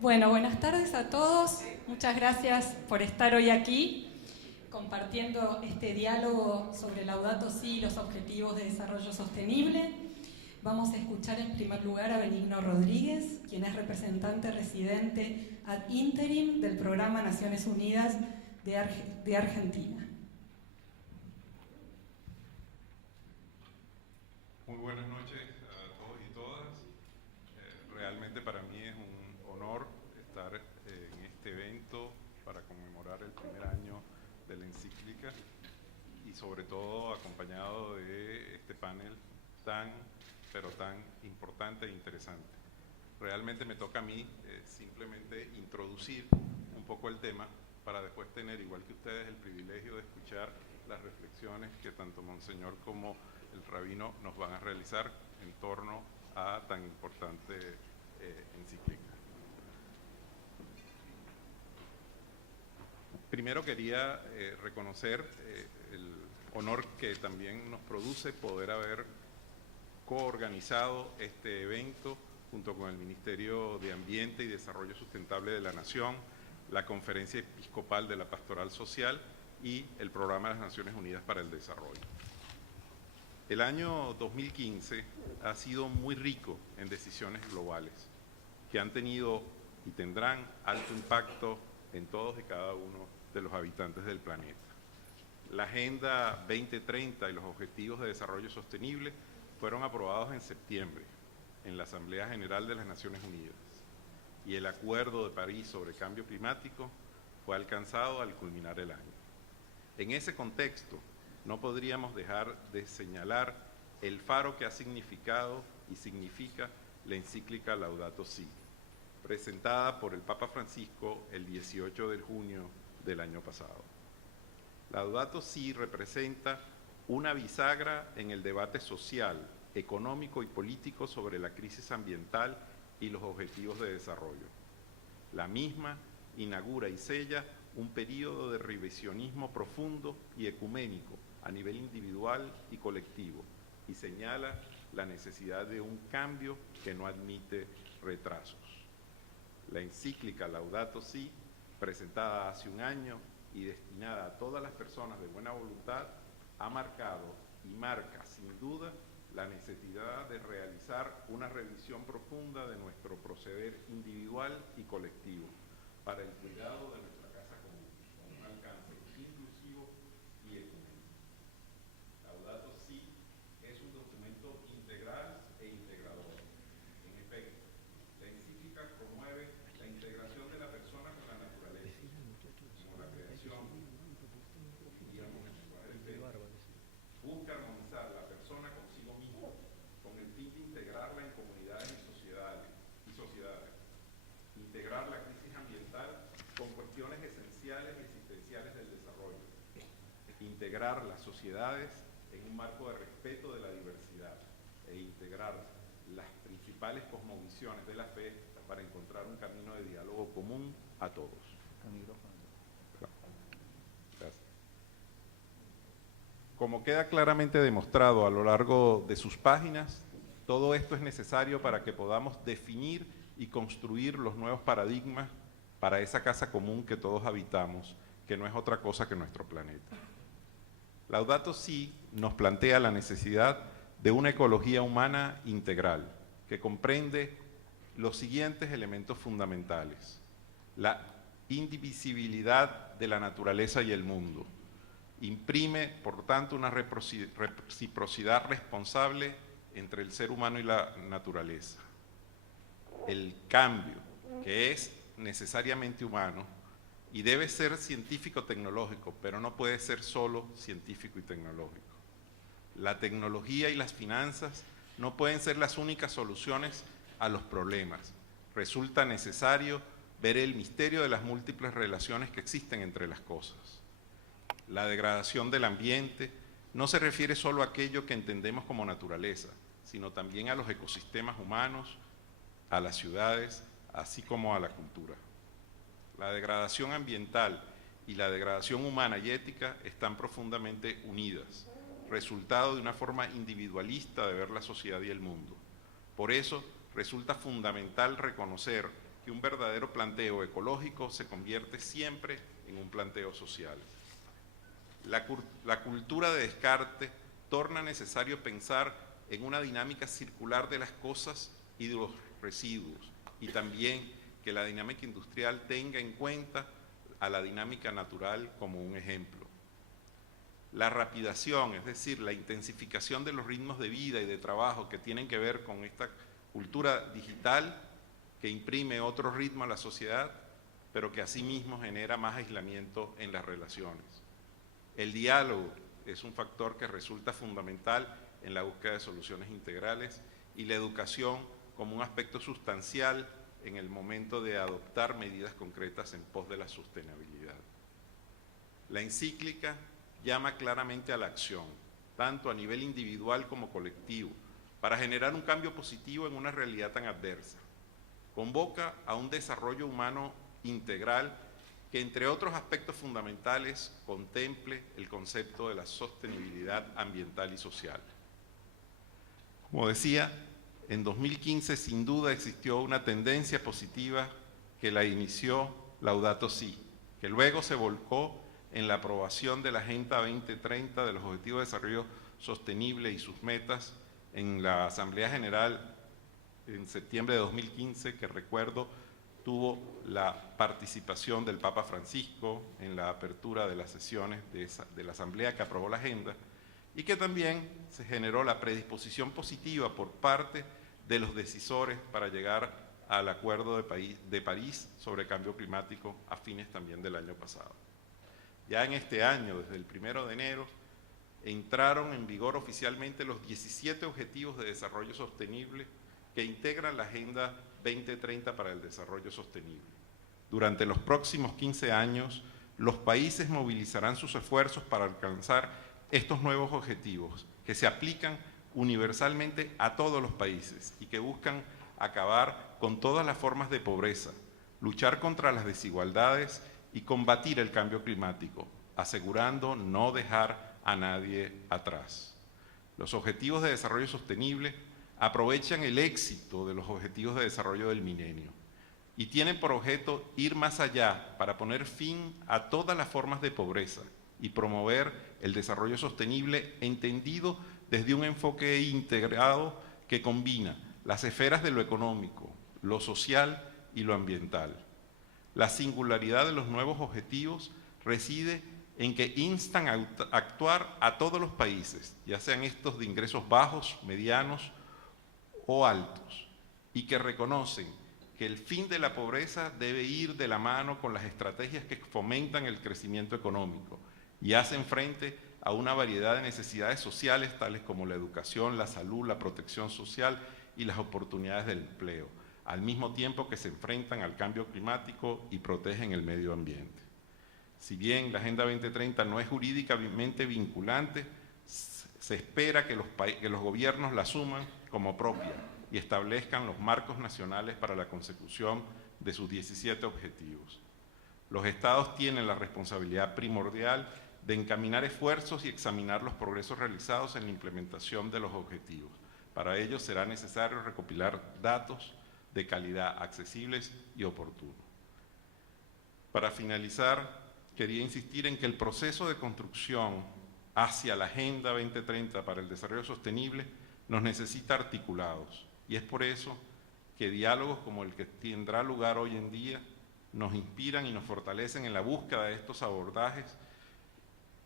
Bueno, buenas tardes a todos. Muchas gracias por estar hoy aquí compartiendo este diálogo sobre Laudato Si y los Objetivos de Desarrollo Sostenible. Vamos a escuchar en primer lugar a Benigno Rodríguez, quien es representante residente ad interim del Programa Naciones Unidas de Argentina. Muy buenas noches a todos y todas. Realmente para mí es un honor estar en este evento para conmemorar el primer año de la encíclica y sobre todo acompañado de este panel tan importante e interesante. Realmente me toca a mí simplemente introducir un poco el tema para después tener, igual que ustedes, el privilegio de escuchar las reflexiones que tanto Monseñor como el rabino nos van a realizar en torno a tan importante encíclica. Primero quería reconocer el honor que también nos produce poder haber coorganizado este evento junto con el Ministerio de Ambiente y Desarrollo Sustentable de la Nación, la Conferencia Episcopal de la Pastoral Social y el Programa de las Naciones Unidas para el Desarrollo. El año 2015 ha sido muy rico en decisiones globales que han tenido y tendrán alto impacto en todos y cada uno de los habitantes del planeta. La Agenda 2030 y los Objetivos de Desarrollo Sostenible fueron aprobados en septiembre en la Asamblea General de las Naciones Unidas y el Acuerdo de París sobre Cambio Climático fue alcanzado al culminar el año. En ese contexto, no podríamos dejar de señalar el faro que ha significado y significa la encíclica Laudato Si, presentada por el Papa Francisco el 18 de junio del año pasado. Laudato Si representa una bisagra en el debate social, económico y político sobre la crisis ambiental y los objetivos de desarrollo. La misma inaugura y sella un período de revisionismo profundo y ecuménico a nivel individual y colectivo y señala la necesidad de un cambio que no admite retrasos. La encíclica Laudato Si, presentada hace un año y destinada a todas las personas de buena voluntad, ha marcado y marca sin duda la necesidad de realizar una revisión profunda de nuestro proceder individual y colectivo para el cuidado de nuestra casa común, con un alcance inclusivo y ecuménico. Laudato Si es un documento integral e integrador. En efecto, la encíclica promueve la integración de la persona con la naturaleza, con la creación, digamos, busca armonizar la persona consigo misma, con el fin de integrarla en comunidades y sociedades, integrar la crisis ambiental con cuestiones esenciales y existenciales del desarrollo, integrar las sociedades en un marco de respeto de la diversidad e integrar las principales cosmovisiones de la fe para encontrar un camino de diálogo común a todos. Gracias. Como queda claramente demostrado a lo largo de sus páginas, todo esto es necesario para que podamos definir y construir los nuevos paradigmas para esa casa común que todos habitamos, que no es otra cosa que nuestro planeta. Laudato Si nos plantea la necesidad de una ecología humana integral, que comprende los siguientes elementos fundamentales: la indivisibilidad de la naturaleza y el mundo. Imprime, por tanto, una reciprocidad responsable entre el ser humano y la naturaleza. El cambio, que es necesariamente humano y debe ser científico-tecnológico, pero no puede ser solo científico y tecnológico. La tecnología y las finanzas no pueden ser las únicas soluciones a los problemas. Resulta necesario ver el misterio de las múltiples relaciones que existen entre las cosas. La degradación del ambiente no se refiere solo a aquello que entendemos como naturaleza, sino también a los ecosistemas humanos, a las ciudades, así como a la cultura. La degradación ambiental y la degradación humana y ética están profundamente unidas, resultado de una forma individualista de ver la sociedad y el mundo. Por eso resulta fundamental reconocer que un verdadero planteo ecológico se convierte siempre en un planteo social. La cultura de descarte torna necesario pensar en una dinámica circular de las cosas y de los residuos, y también que la dinámica industrial tenga en cuenta a la dinámica natural como un ejemplo. La rapidación, es decir, la intensificación de los ritmos de vida y de trabajo que tienen que ver con esta cultura digital que imprime otro ritmo a la sociedad, pero que asimismo genera más aislamiento en las relaciones. El diálogo es un factor que resulta fundamental en la búsqueda de soluciones integrales, y la educación como un aspecto sustancial en el momento de adoptar medidas concretas en pos de la sostenibilidad. La encíclica llama claramente a la acción, tanto a nivel individual como colectivo, para generar un cambio positivo en una realidad tan adversa. Convoca a un desarrollo humano integral que, entre otros aspectos fundamentales, contemple el concepto de la sostenibilidad ambiental y social. Como decía, en 2015 sin duda existió una tendencia positiva que la inició Laudato Si, que luego se volcó en la aprobación de la Agenda 2030 de los Objetivos de Desarrollo Sostenible y sus metas en la Asamblea General en septiembre de 2015, que recuerdo tuvo la participación del Papa Francisco en la apertura de las sesiones de la Asamblea que aprobó la agenda, y que también se generó la predisposición positiva por parte de los decisores para llegar al Acuerdo de París sobre cambio climático a fines también del año pasado. Ya en este año, desde el 1 de enero, entraron en vigor oficialmente los 17 Objetivos de Desarrollo Sostenible que integran la Agenda 2030 para el Desarrollo Sostenible. Durante los próximos 15 años, los países movilizarán sus esfuerzos para alcanzar estos nuevos objetivos, que se aplican universalmente a todos los países y que buscan acabar con todas las formas de pobreza, luchar contra las desigualdades y combatir el cambio climático, asegurando no dejar a nadie atrás. Los Objetivos de Desarrollo Sostenible aprovechan el éxito de los Objetivos de Desarrollo del Milenio y tienen por objeto ir más allá para poner fin a todas las formas de pobreza y promover el desarrollo sostenible entendido desde un enfoque integrado que combina las esferas de lo económico, lo social y lo ambiental. La singularidad de los nuevos objetivos reside en que instan a actuar a todos los países, ya sean estos de ingresos bajos, medianos o altos, y que reconocen que el fin de la pobreza debe ir de la mano con las estrategias que fomentan el crecimiento económico y hacen frente a una variedad de necesidades sociales tales como la educación, la salud, la protección social y las oportunidades del empleo, al mismo tiempo que se enfrentan al cambio climático y protegen el medio ambiente. Si bien la Agenda 2030 no es jurídicamente vinculante, se espera que los gobiernos la asuman como propia y establezcan los marcos nacionales para la consecución de sus 17 objetivos. Los estados tienen la responsabilidad primordial de encaminar esfuerzos y examinar los progresos realizados en la implementación de los objetivos. Para ello será necesario recopilar datos de calidad accesibles y oportunos. Para finalizar, quería insistir en que el proceso de construcción hacia la Agenda 2030 para el Desarrollo Sostenible nos necesita articulados, y es por eso que diálogos como el que tendrá lugar hoy en día nos inspiran y nos fortalecen en la búsqueda de estos abordajes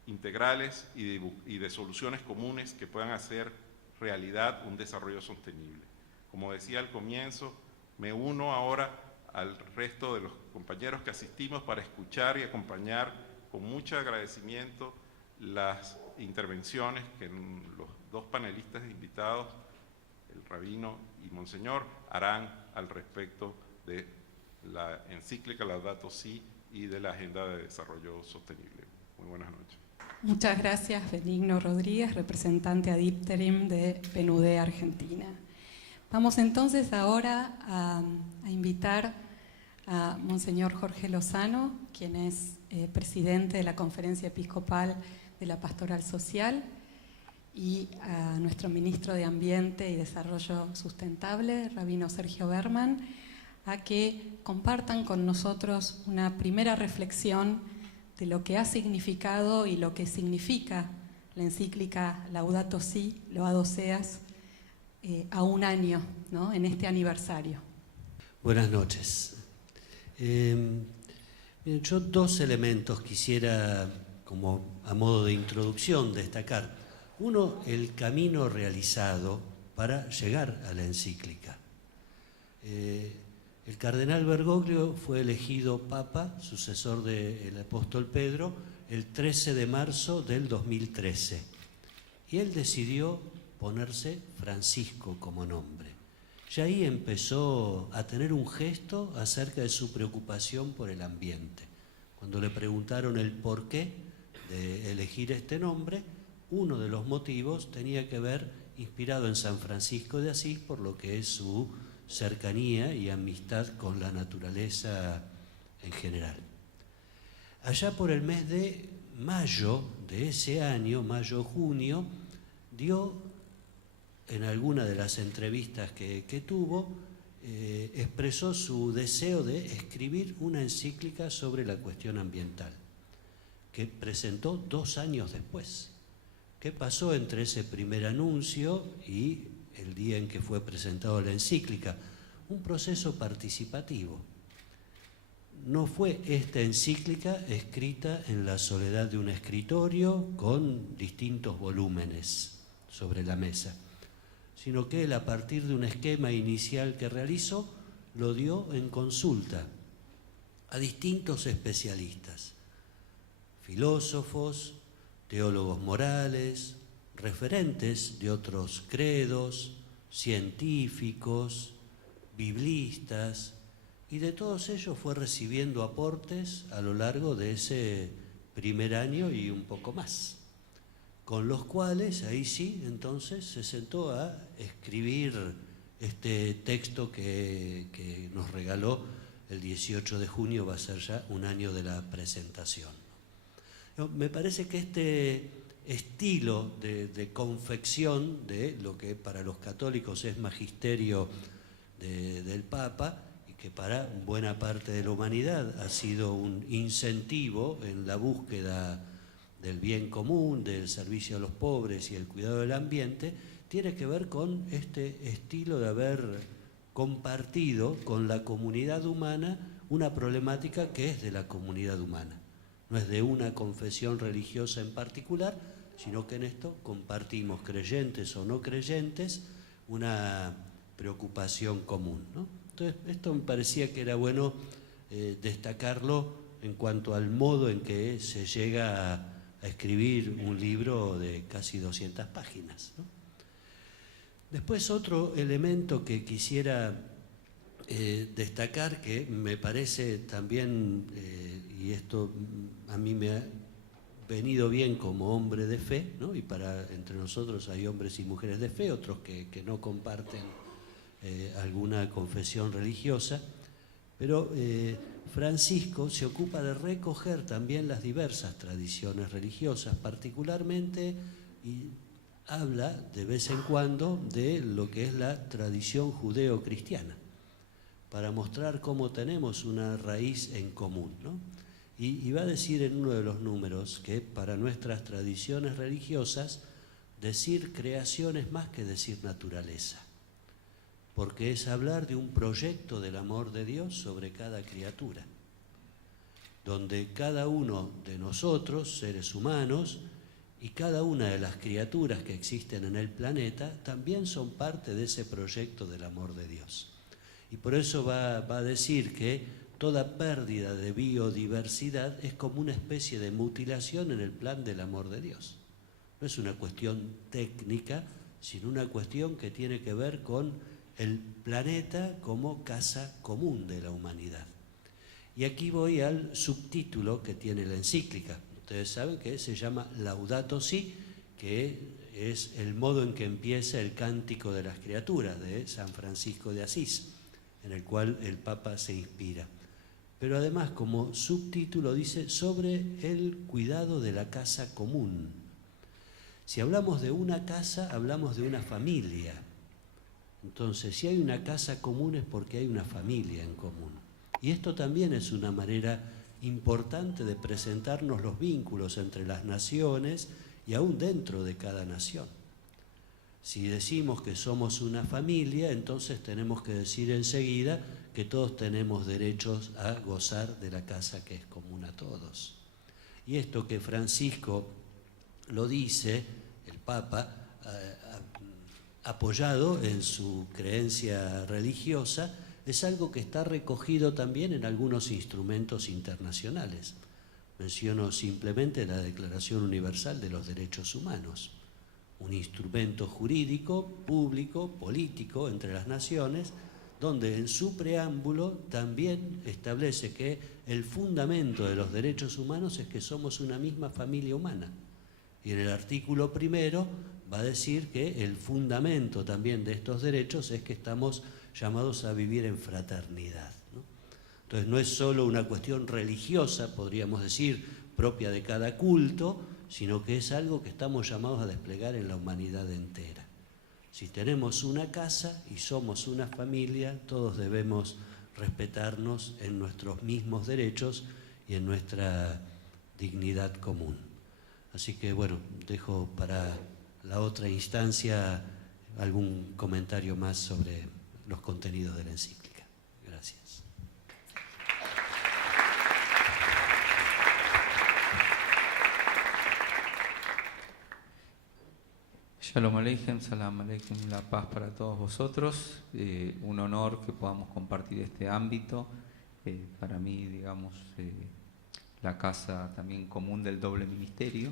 integrales y de soluciones comunes que puedan hacer realidad un desarrollo sostenible. Como decía al comienzo, me uno ahora al resto de los compañeros que asistimos para escuchar y acompañar con mucho agradecimiento las intervenciones que los dos panelistas invitados, el rabino y Monseñor, harán al respecto de la encíclica Laudato Si y de la Agenda de Desarrollo Sostenible. Muy buenas noches. Muchas gracias, Benigno Rodríguez, representante ad interim de PNUD Argentina. Vamos entonces ahora a invitar a Monseñor Jorge Lozano, quien es presidente de la Conferencia Episcopal de la Pastoral Social, y a nuestro ministro de Ambiente y Desarrollo Sustentable, Rabino Sergio Berman, a que compartan con nosotros una primera reflexión de lo que ha significado y lo que significa la encíclica Laudato Si, Loado Seas, a un año, ¿no?, en este aniversario. Buenas noches. Yo dos elementos quisiera, como a modo de introducción, destacar. Uno, el camino realizado para llegar a la encíclica. El cardenal Bergoglio fue elegido papa, sucesor del apóstol Pedro, el 13 de marzo del 2013. Y él decidió ponerse Francisco como nombre. Ya ahí empezó a tener un gesto acerca de su preocupación por el ambiente. Cuando le preguntaron el porqué de elegir este nombre, uno de los motivos tenía que ver, inspirado en San Francisco de Asís, por lo que es su cercanía y amistad con la naturaleza en general. Allá por el mes de mayo de ese año, mayo-junio, dio en alguna de las entrevistas que tuvo, expresó su deseo de escribir una encíclica sobre la cuestión ambiental, que presentó 2 años después. ¿Qué pasó entre ese primer anuncio y el día en que fue presentado la encíclica? Un proceso participativo. No fue esta encíclica escrita en la soledad de un escritorio con distintos volúmenes sobre la mesa, sino que él, a partir de un esquema inicial que realizó, lo dio en consulta a distintos especialistas, filósofos, teólogos morales, referentes de otros credos, científicos, biblistas, y de todos ellos fue recibiendo aportes a lo largo de ese primer año y un poco más, con los cuales ahí sí entonces se sentó a escribir este texto que nos regaló el 18 de junio, va a ser ya un año de la presentación. Me parece que este estilo de confección de lo que para los católicos es magisterio del Papa, y que para buena parte de la humanidad ha sido un incentivo en la búsqueda del bien común, del servicio a los pobres y el cuidado del ambiente, tiene que ver con este estilo de haber compartido con la comunidad humana una problemática que es de la comunidad humana. No es de una confesión religiosa en particular, sino que en esto compartimos, creyentes o no creyentes, una preocupación común, ¿no? Entonces, esto me parecía que era bueno destacarlo en cuanto al modo en que se llega a escribir un libro de casi 200 páginas, ¿no? Después, otro elemento que quisiera destacar, que me parece también, y esto a mí me ha venido bien como hombre de fe, ¿no? Y entre nosotros hay hombres y mujeres de fe, otros que no comparten alguna confesión religiosa, pero Francisco se ocupa de recoger también las diversas tradiciones religiosas, particularmente, y habla de vez en cuando de lo que es la tradición judeo-cristiana, para mostrar cómo tenemos una raíz en común, ¿no? Y va a decir en uno de los números que para nuestras tradiciones religiosas decir creación es más que decir naturaleza, porque es hablar de un proyecto del amor de Dios sobre cada criatura, donde cada uno de nosotros, seres humanos, y cada una de las criaturas que existen en el planeta también son parte de ese proyecto del amor de Dios. Y por eso va a decir que toda pérdida de biodiversidad es como una especie de mutilación en el plan del amor de Dios. No es una cuestión técnica, sino una cuestión que tiene que ver con el planeta como casa común de la humanidad. Y aquí voy al subtítulo que tiene la encíclica. Ustedes saben que se llama Laudato Si, que es el modo en que empieza el Cántico de las Criaturas de San Francisco de Asís, en el cual el Papa se inspira. Pero además, como subtítulo, dice sobre el cuidado de la casa común. Si hablamos de una casa, hablamos de una familia. Entonces, si hay una casa común es porque hay una familia en común. Y esto también es una manera importante de presentarnos los vínculos entre las naciones y aún dentro de cada nación. Si decimos que somos una familia, entonces tenemos que decir enseguida que todos tenemos derechos a gozar de la casa que es común a todos. Y esto que Francisco lo dice, el Papa, apoyado en su creencia religiosa, es algo que está recogido también en algunos instrumentos internacionales. Menciono simplemente la Declaración Universal de los Derechos Humanos, un instrumento jurídico, público, político entre las naciones, donde en su preámbulo también establece que el fundamento de los derechos humanos es que somos una misma familia humana. Y en el artículo primero va a decir que el fundamento también de estos derechos es que estamos llamados a vivir en fraternidad, ¿no? Entonces no es solo una cuestión religiosa, podríamos decir, propia de cada culto, sino que es algo que estamos llamados a desplegar en la humanidad entera. Si tenemos una casa y somos una familia, todos debemos respetarnos en nuestros mismos derechos y en nuestra dignidad común. Así que bueno, dejo para la otra instancia algún comentario más sobre los contenidos de la encíclica. Gracias. Shalom Aleichem, Salam Aleichem, la paz para todos vosotros. Un honor que podamos compartir este ámbito. Para mí, digamos, la casa también común del doble ministerio,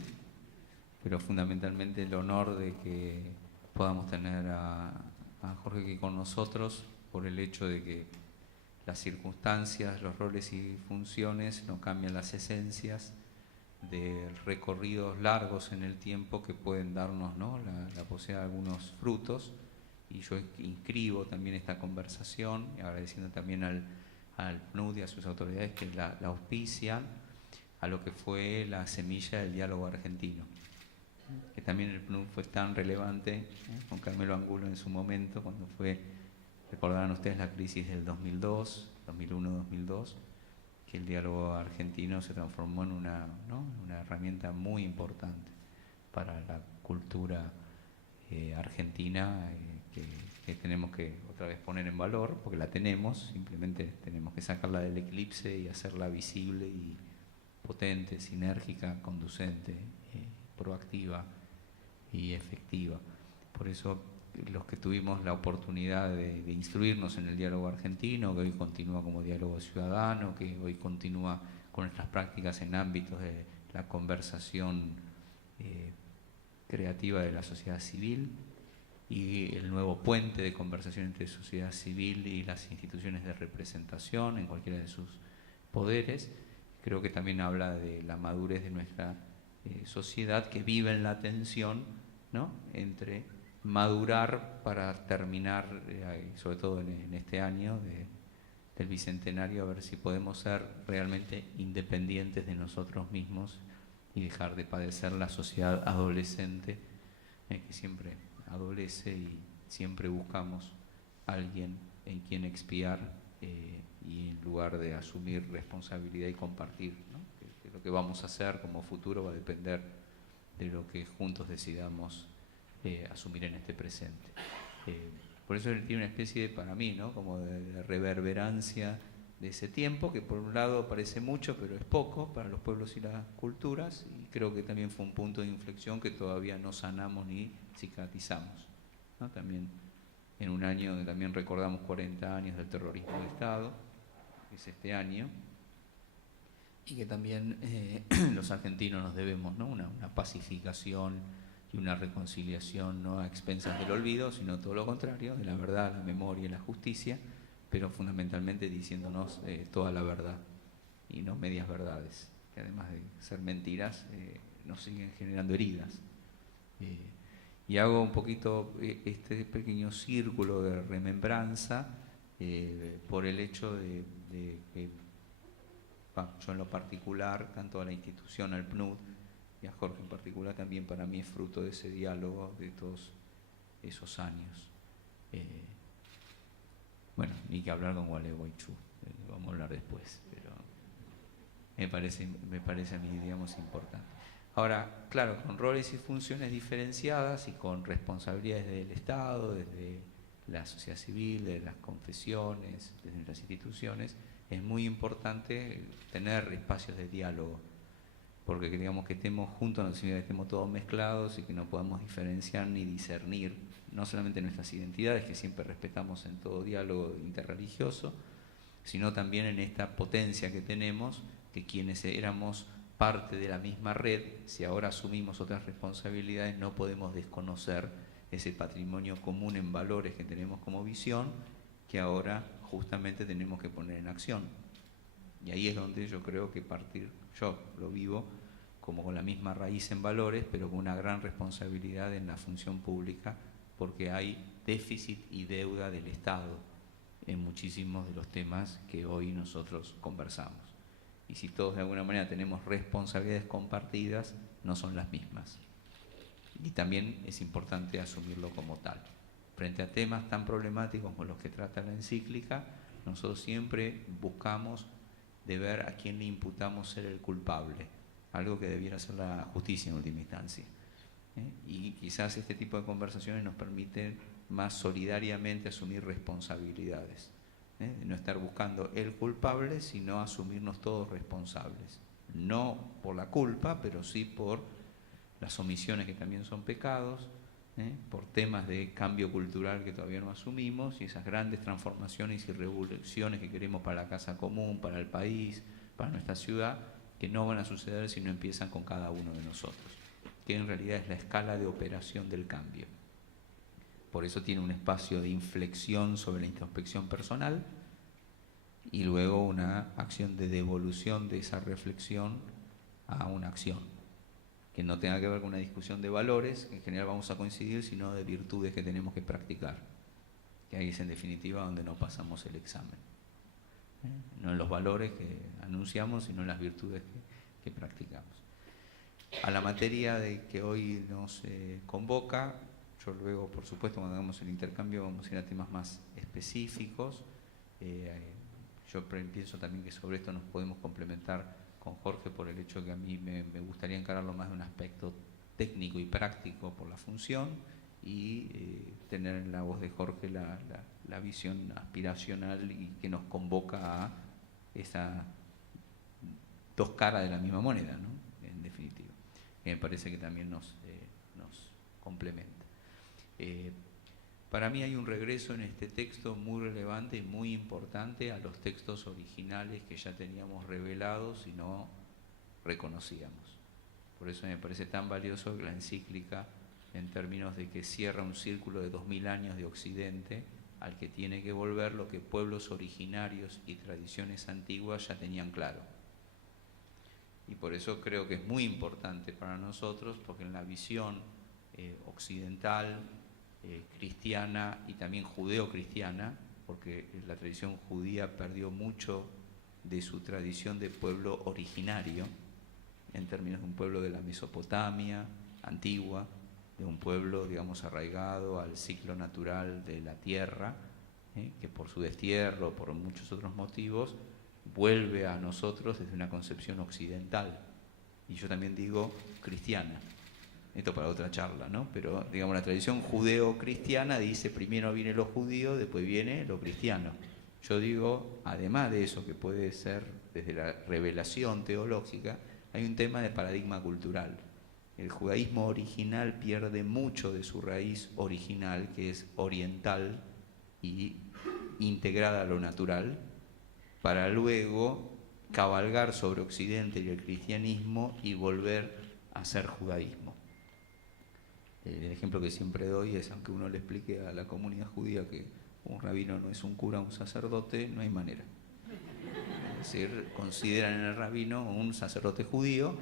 pero fundamentalmente el honor de que podamos tener a Jorge aquí con nosotros por el hecho de que las circunstancias, los roles y funciones no cambian las esencias de recorridos largos en el tiempo que pueden darnos, ¿no?, la posibilidad de algunos frutos. Y yo inscribo también esta conversación, agradeciendo también al PNUD y a sus autoridades que la auspician a lo que fue la semilla del diálogo argentino, que también el PNUD fue tan relevante, con Carmelo Angulo en su momento, cuando fue, recordarán ustedes, la crisis del 2002, 2001-2002, que el diálogo argentino se transformó en una herramienta muy importante para la cultura argentina, que tenemos que otra vez poner en valor, porque la tenemos, simplemente tenemos que sacarla del eclipse y hacerla visible y potente, sinérgica, conducente, proactiva y efectiva. Por eso los que tuvimos la oportunidad de instruirnos en el diálogo argentino, que hoy continúa como diálogo ciudadano, que hoy continúa con nuestras prácticas en ámbitos de la conversación creativa de la sociedad civil y el nuevo puente de conversación entre sociedad civil y las instituciones de representación en cualquiera de sus poderes, creo que también habla de la madurez de nuestra sociedad, que vive en la tensión, ¿no?, entre madurar para terminar, sobre todo en este año del Bicentenario, a ver si podemos ser realmente independientes de nosotros mismos y dejar de padecer la sociedad adolescente, que siempre adolece y siempre buscamos a alguien en quien expiar, y en lugar de asumir responsabilidad y compartir, ¿no?, que lo que vamos a hacer como futuro va a depender de lo que juntos decidamos asumir en este presente. Por eso tiene una especie de, para mí, ¿no?, como de reverberancia de ese tiempo, que por un lado parece mucho, pero es poco para los pueblos y las culturas, y creo que también fue un punto de inflexión que todavía no sanamos ni cicatrizamos, ¿no? También en un año donde también recordamos 40 años del terrorismo de Estado, que es este año, y que también los argentinos nos debemos, ¿no?, una pacificación y una reconciliación, no a expensas del olvido, sino todo lo contrario, de la verdad, la memoria y la justicia, pero fundamentalmente diciéndonos toda la verdad y no medias verdades, que además de ser mentiras, nos siguen generando heridas. Y hago un poquito este pequeño círculo de remembranza por el hecho de que yo en lo particular, tanto a la institución, al PNUD, y a Jorge en particular, también para mí es fruto de ese diálogo de todos esos años. Bueno, ni que hablar con Gualeguaychú, vamos a hablar después, pero me parece a mí, digamos, importante. Ahora, claro, con roles y funciones diferenciadas y con responsabilidades del Estado, desde la sociedad civil, desde las confesiones, desde las instituciones, es muy importante tener espacios de diálogo, porque digamos que estemos juntos no significa que estemos todos mezclados y que no podamos diferenciar ni discernir, no solamente nuestras identidades, que siempre respetamos en todo diálogo interreligioso, sino también en esta potencia que tenemos, que quienes éramos parte de la misma red, si ahora asumimos otras responsabilidades, no podemos desconocer ese patrimonio común en valores que tenemos como visión, que ahora justamente tenemos que poner en acción. Y ahí es donde yo creo que yo lo vivo como con la misma raíz en valores, pero con una gran responsabilidad en la función pública, porque hay déficit y deuda del Estado en muchísimos de los temas que hoy nosotros conversamos. Y si todos de alguna manera tenemos responsabilidades compartidas, no son las mismas. Y también es importante asumirlo como tal. Frente a temas tan problemáticos como los que trata la encíclica, nosotros siempre buscamos de ver a quién le imputamos ser el culpable, algo que debiera ser la justicia en última instancia. Y quizás este tipo de conversaciones nos permiten más solidariamente asumir responsabilidades. No estar buscando el culpable, sino asumirnos todos responsables. No por la culpa, pero sí por las omisiones que también son pecados, por temas de cambio cultural que todavía no asumimos y esas grandes transformaciones y revoluciones que queremos para la casa común, para el país, para nuestra ciudad, que no van a suceder si no empiezan con cada uno de nosotros, que en realidad es la escala de operación del cambio. Por eso tiene un espacio de inflexión sobre la introspección personal y luego una acción de devolución de esa reflexión a una acción, que no tenga que ver con una discusión de valores, que en general vamos a coincidir, sino de virtudes que tenemos que practicar, que ahí es en definitiva donde no pasamos el examen. No en los valores que anunciamos, sino en las virtudes que practicamos. A la materia de que hoy nos convoca, yo luego, por supuesto, cuando hagamos el intercambio vamos a ir a temas más específicos. Yo pienso también que sobre esto nos podemos complementar con Jorge por el hecho que a mí me gustaría encararlo más de un aspecto técnico y práctico por la función y tener en la voz de Jorge la visión aspiracional y que nos convoca a esas dos caras de la misma moneda, ¿no? En definitiva. Me parece que también nos complementa. Para mí hay un regreso en este texto muy relevante y muy importante a los textos originales que ya teníamos revelados y no reconocíamos. Por eso me parece tan valioso que la encíclica, en términos de que cierra un círculo de 2000 años de Occidente, al que tiene que volver lo que pueblos originarios y tradiciones antiguas ya tenían claro. Y por eso creo que es muy importante para nosotros, porque en la visión occidental, cristiana y también judeo-cristiana, porque la tradición judía perdió mucho de su tradición de pueblo originario, en términos de un pueblo de la Mesopotamia antigua, de un pueblo, digamos, arraigado al ciclo natural de la tierra, que por su destierro, por muchos otros motivos, vuelve a nosotros desde una concepción occidental, y yo también digo cristiana. Esto para otra charla, ¿no? Pero, digamos, la tradición judeo-cristiana dice primero viene lo judío, después viene lo cristiano. Yo digo, además de eso que puede ser desde la revelación teológica, hay un tema de paradigma cultural. El judaísmo original pierde mucho de su raíz original, que es oriental y integrada a lo natural, para luego cabalgar sobre Occidente y el cristianismo y volver a ser judaísmo. El ejemplo que siempre doy es, aunque uno le explique a la comunidad judía que un rabino no es un cura, un sacerdote, no hay manera. Es decir, consideran en el rabino un sacerdote judío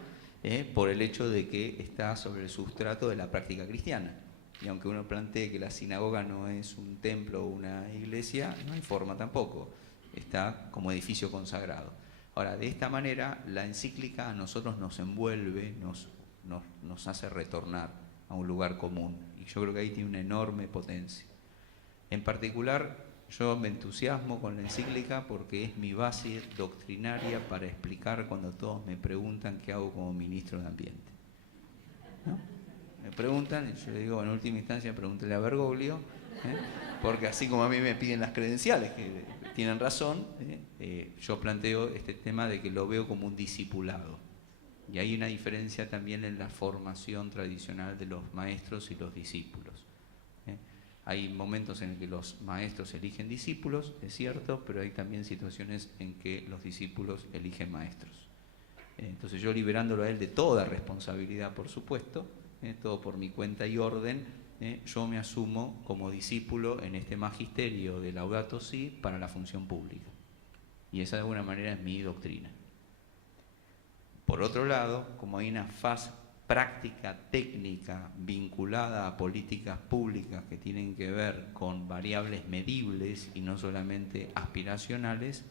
por el hecho de que está sobre el sustrato de la práctica cristiana. Y aunque uno plantee que la sinagoga no es un templo o una iglesia, no hay forma tampoco. Está como edificio consagrado. Ahora, de esta manera, la encíclica a nosotros nos envuelve, nos hace retornar a un lugar común. Y yo creo que ahí tiene una enorme potencia. En particular, Yo me entusiasmo con la encíclica porque es mi base doctrinaria para explicar cuando todos me preguntan qué hago como ministro de Ambiente, ¿no? Me preguntan, y yo le digo, en última instancia, pregúntele a Bergoglio, porque así como a mí me piden las credenciales, que tienen razón, yo planteo este tema de que lo veo como un discipulado. Y hay una diferencia también en la formación tradicional de los maestros y los discípulos. Hay momentos en que los maestros eligen discípulos, es cierto, pero hay también situaciones en que los discípulos eligen maestros. Entonces yo, liberándolo a él de toda responsabilidad, por supuesto, todo por mi cuenta y orden, yo me asumo como discípulo en este magisterio de Laudato Si para la función pública. Y esa de alguna manera es mi doctrina. Por otro lado, como hay una fase práctica, técnica, vinculada a políticas públicas que tienen que ver con variables medibles y no solamente aspiracionales,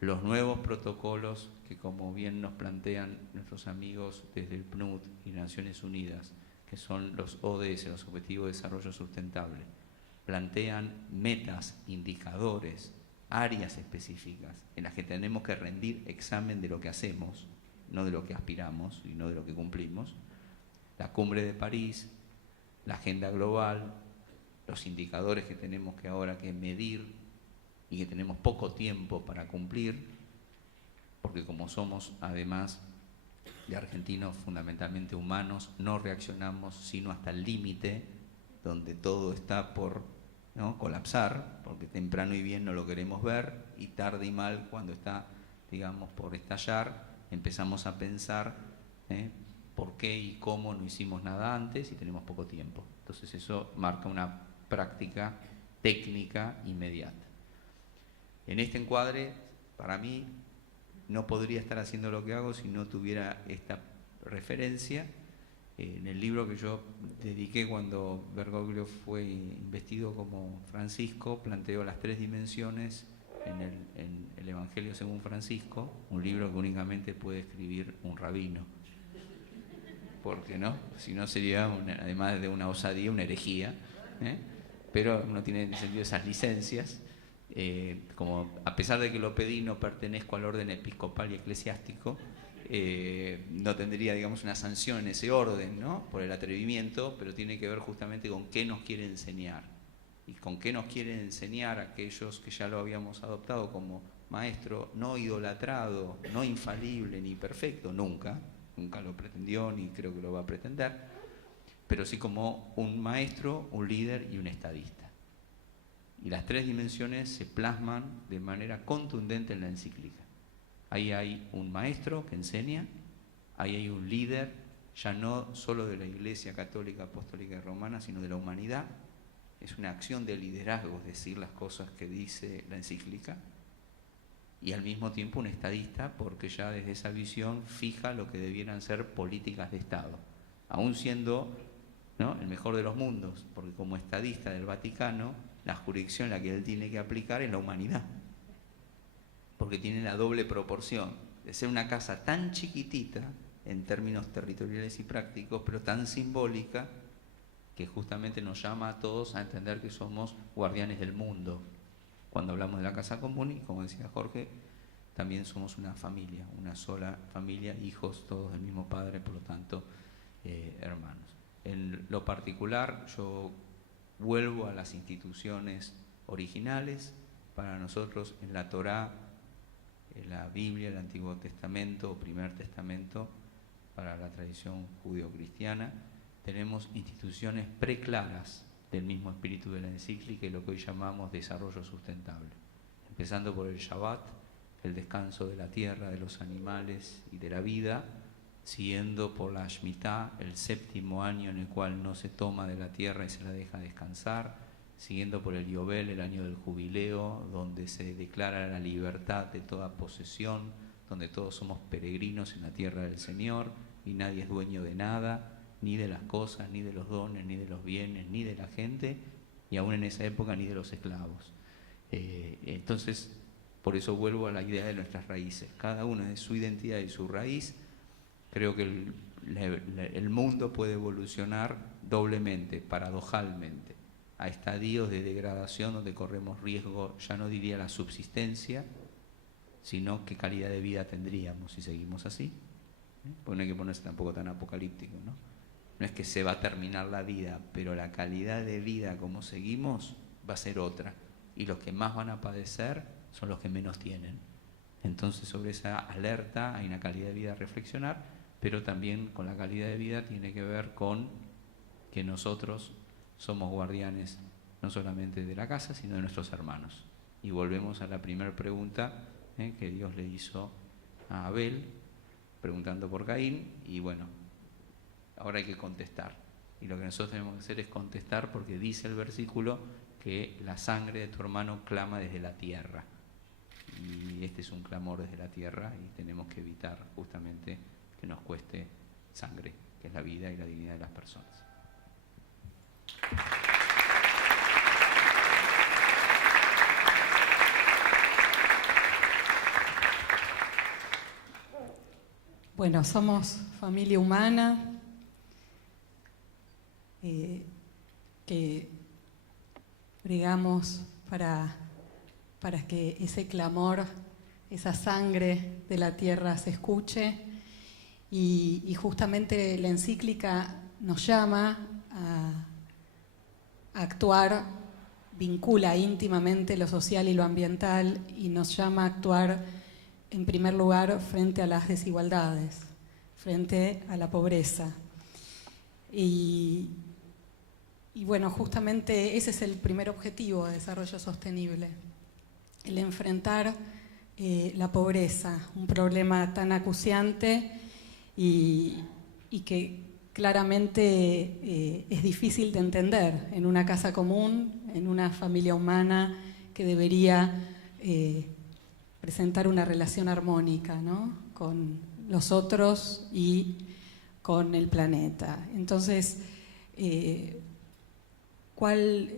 los nuevos protocolos que, como bien nos plantean nuestros amigos desde el PNUD y Naciones Unidas, que son los ODS, los Objetivos de Desarrollo Sustentable, plantean metas, indicadores, áreas específicas en las que tenemos que rendir examen de lo que hacemos, no de lo que aspiramos y no de lo que cumplimos. La Cumbre de París, la Agenda Global, los indicadores que tenemos que ahora que medir y que tenemos poco tiempo para cumplir, porque como somos además de argentinos fundamentalmente humanos, no reaccionamos sino hasta el límite, donde todo está por, ¿no?, colapsar, porque temprano y bien no lo queremos ver, y tarde y mal, cuando está, digamos, por estallar, empezamos a pensar por qué y cómo no hicimos nada antes y tenemos poco tiempo. Entonces eso marca una práctica técnica inmediata. En este encuadre, para mí, no podría estar haciendo lo que hago si no tuviera esta referencia. En el libro que yo dediqué cuando Bergoglio fue investido como Francisco, planteo las 3 dimensiones en el Evangelio según Francisco, un libro que únicamente puede escribir un rabino. Porque no, si no sería, además de una osadía, una herejía, pero no tiene sentido esas licencias. Como a pesar de que lo pedí, no pertenezco al orden episcopal y eclesiástico, no tendría, digamos, una sanción en ese orden, ¿no?, por el atrevimiento, pero tiene que ver justamente con qué nos quiere enseñar. Y con qué nos quieren enseñar aquellos que ya lo habíamos adoptado como maestro no idolatrado, no infalible ni perfecto, nunca lo pretendió ni creo que lo va a pretender, pero sí como un maestro, un líder y un estadista. Y las 3 dimensiones se plasman de manera contundente en la encíclica. Ahí hay un maestro que enseña, ahí hay un líder, ya no solo de la Iglesia Católica, Apostólica y Romana, sino de la humanidad. Es una acción de liderazgo, es decir, las cosas que dice la encíclica, y al mismo tiempo un estadista, porque ya desde esa visión fija lo que debieran ser políticas de Estado, aún siendo, ¿no?, el mejor de los mundos, porque como estadista del Vaticano, la jurisdicción en la que él tiene que aplicar es la humanidad, porque tiene la doble proporción de ser una casa tan chiquitita en términos territoriales y prácticos, pero tan simbólica, que justamente nos llama a todos a entender que somos guardianes del mundo. Cuando hablamos de la casa común, y como decía Jorge, también somos una familia, una sola familia, hijos todos del mismo padre, por lo tanto, hermanos. En lo particular, yo vuelvo a las instituciones originales. Para nosotros, en la Torá, en la Biblia, el Antiguo Testamento o Primer Testamento, para la tradición judío-cristiana, tenemos instituciones preclaras del mismo espíritu de la encíclica y lo que hoy llamamos desarrollo sustentable. Empezando por el Shabbat, el descanso de la tierra, de los animales y de la vida, siguiendo por la Shemitah, el 7º año en el cual no se toma de la tierra y se la deja descansar, siguiendo por el Yobel, el año del jubileo, donde se declara la libertad de toda posesión, donde todos somos peregrinos en la tierra del Señor y nadie es dueño de nada, ni de las cosas, ni de los dones, ni de los bienes, ni de la gente, y aún en esa época ni de los esclavos. Entonces, por eso vuelvo a la idea de nuestras raíces. Cada una de su identidad y su raíz. Creo que el mundo puede evolucionar doblemente, paradojalmente. a estadios de degradación donde corremos riesgo, ya no diría la subsistencia, sino qué calidad de vida tendríamos si seguimos así. Porque no hay que ponerse tampoco tan apocalíptico, ¿no? No es que se va a terminar la vida, pero la calidad de vida como seguimos va a ser otra. Y los que más van a padecer son los que menos tienen. Entonces, sobre esa alerta hay una calidad de vida a reflexionar, pero también con la calidad de vida tiene que ver con que nosotros somos guardianes no solamente de la casa, sino de nuestros hermanos. Y volvemos a la primera pregunta que Dios le hizo a Abel, preguntando por Caín, y bueno, ahora hay que contestar. Y lo que nosotros tenemos que hacer es contestar, porque dice el versículo que la sangre de tu hermano clama desde la tierra. Y este es un clamor desde la tierra y tenemos que evitar justamente que nos cueste sangre, que es la vida y la dignidad de las personas. Bueno, somos familia humana que bregamos para que ese clamor, esa sangre de la tierra se escuche, y justamente la encíclica nos llama a actuar, vincula íntimamente lo social y lo ambiental, y nos llama a actuar en primer lugar frente a las desigualdades, frente a la pobreza. Y bueno, justamente ese es el primer objetivo de desarrollo sostenible, el enfrentar la pobreza, un problema tan acuciante y que claramente es difícil de entender en una casa común, en una familia humana que debería presentar una relación armónica, ¿no?, con los otros y con el planeta. Entonces, ¿cuál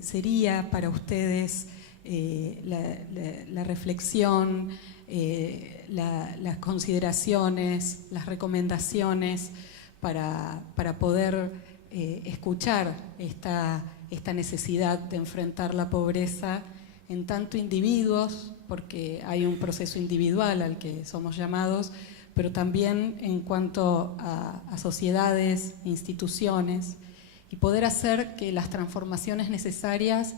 sería para ustedes la reflexión, las consideraciones, las recomendaciones para poder escuchar esta necesidad de enfrentar la pobreza en tanto individuos, porque hay un proceso individual al que somos llamados, pero también en cuanto a sociedades, instituciones, y poder hacer que las transformaciones necesarias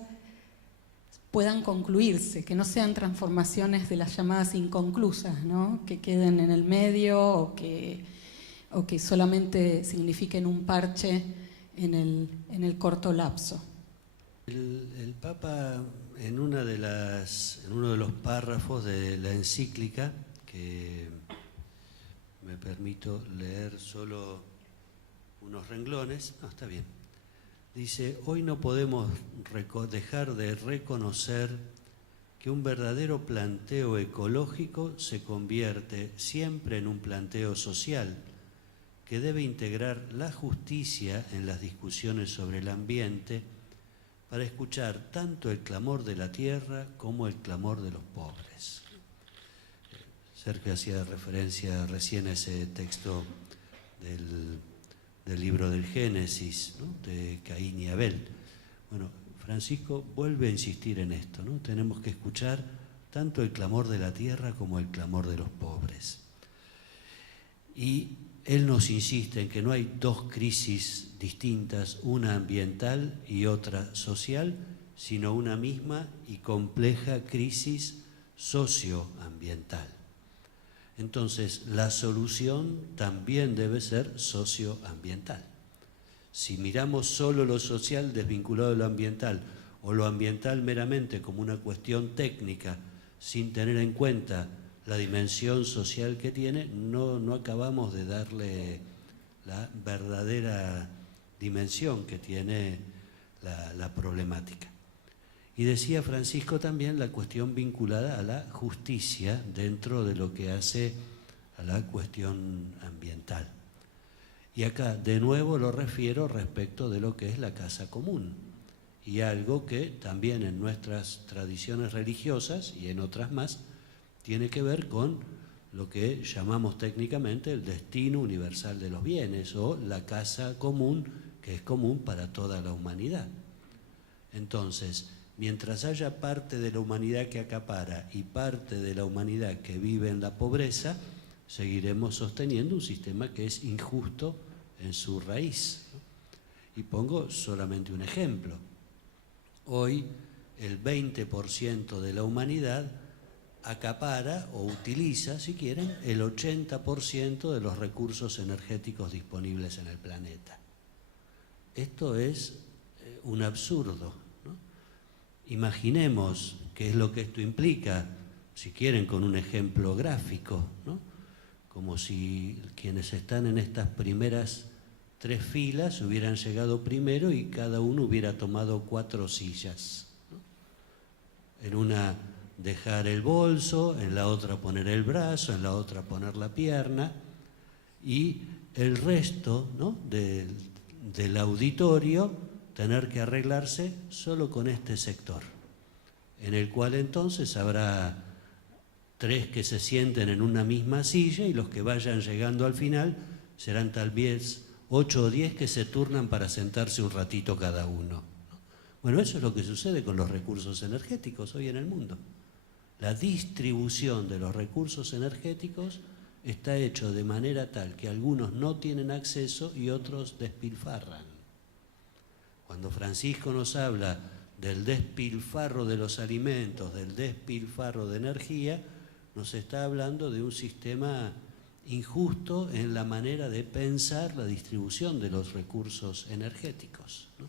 puedan concluirse, que no sean transformaciones de las llamadas inconclusas, ¿no?, que queden en el medio o que solamente signifiquen un parche en el corto lapso. El Papa, en uno de los párrafos de la encíclica, que me permito leer solo unos renglones, está bien, dice: hoy no podemos dejar de reconocer que un verdadero planteo ecológico se convierte siempre en un planteo social, que debe integrar la justicia en las discusiones sobre el ambiente, para escuchar tanto el clamor de la tierra como el clamor de los pobres. Sergio hacía referencia recién a ese texto del libro del Génesis, ¿no?, de Caín y Abel. Bueno, Francisco vuelve a insistir en esto, ¿no? Tenemos que escuchar tanto el clamor de la tierra como el clamor de los pobres. Y él nos insiste en que no hay dos crisis distintas, una ambiental y otra social, sino una misma y compleja crisis socioambiental. Entonces, la solución también debe ser socioambiental. Si miramos solo lo social desvinculado de lo ambiental, o lo ambiental meramente como una cuestión técnica, sin tener en cuenta la dimensión social que tiene, no acabamos de darle la verdadera dimensión que tiene la problemática. Y decía Francisco también la cuestión vinculada a la justicia dentro de lo que hace a la cuestión ambiental. Y acá de nuevo lo refiero respecto de lo que es la casa común, y algo que también en nuestras tradiciones religiosas y en otras más tiene que ver con lo que llamamos técnicamente el destino universal de los bienes, o la casa común, que es común para toda la humanidad. Entonces, mientras haya parte de la humanidad que acapara y parte de la humanidad que vive en la pobreza, seguiremos sosteniendo un sistema que es injusto en su raíz, ¿no? Y pongo solamente un ejemplo. Hoy el 20% de la humanidad acapara o utiliza, si quieren, el 80% de los recursos energéticos disponibles en el planeta. Esto es un absurdo, ¿no? Imaginemos qué es lo que esto implica, si quieren, con un ejemplo gráfico, ¿no? Como si quienes están en estas primeras 3 filas hubieran llegado primero y cada uno hubiera tomado 4 sillas, ¿no? En una dejar el bolso, en la otra poner el brazo, en la otra poner la pierna, y el resto, ¿no?, del auditorio tener que arreglarse solo con este sector, en el cual entonces habrá 3 que se sienten en una misma silla y los que vayan llegando al final serán tal vez 8 o 10 que se turnan para sentarse un ratito cada uno. Bueno, eso es lo que sucede con los recursos energéticos hoy en el mundo. La distribución de los recursos energéticos está hecho de manera tal que algunos no tienen acceso y otros despilfarran. Cuando Francisco nos habla del despilfarro de los alimentos, del despilfarro de energía, nos está hablando de un sistema injusto en la manera de pensar la distribución de los recursos energéticos, ¿no?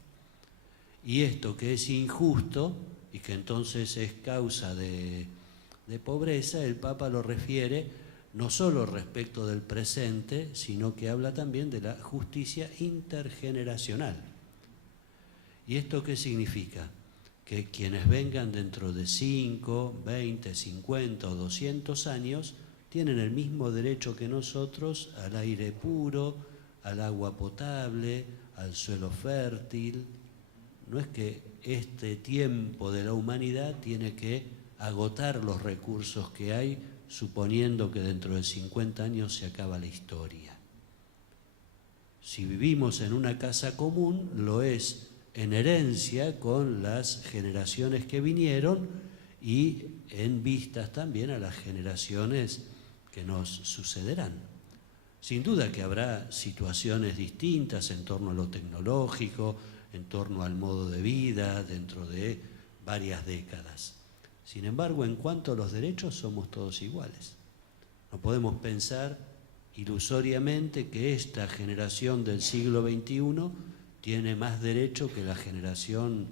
Y esto que es injusto y que entonces es causa de pobreza, el Papa lo refiere no solo respecto del presente, sino que habla también de la justicia intergeneracional. ¿Y esto qué significa? Que quienes vengan dentro de 5, 20, 50 o 200 años tienen el mismo derecho que nosotros al aire puro, al agua potable, al suelo fértil. No es que este tiempo de la humanidad tiene que agotar los recursos que hay, suponiendo que dentro de 50 años se acaba la historia. Si vivimos en una casa común, lo es en herencia con las generaciones que vinieron y en vistas también a las generaciones que nos sucederán. Sin duda que habrá situaciones distintas en torno a lo tecnológico, en torno al modo de vida, dentro de varias décadas. Sin embargo, en cuanto a los derechos, somos todos iguales. No podemos pensar ilusoriamente que esta generación del siglo XXI tiene más derecho que la generación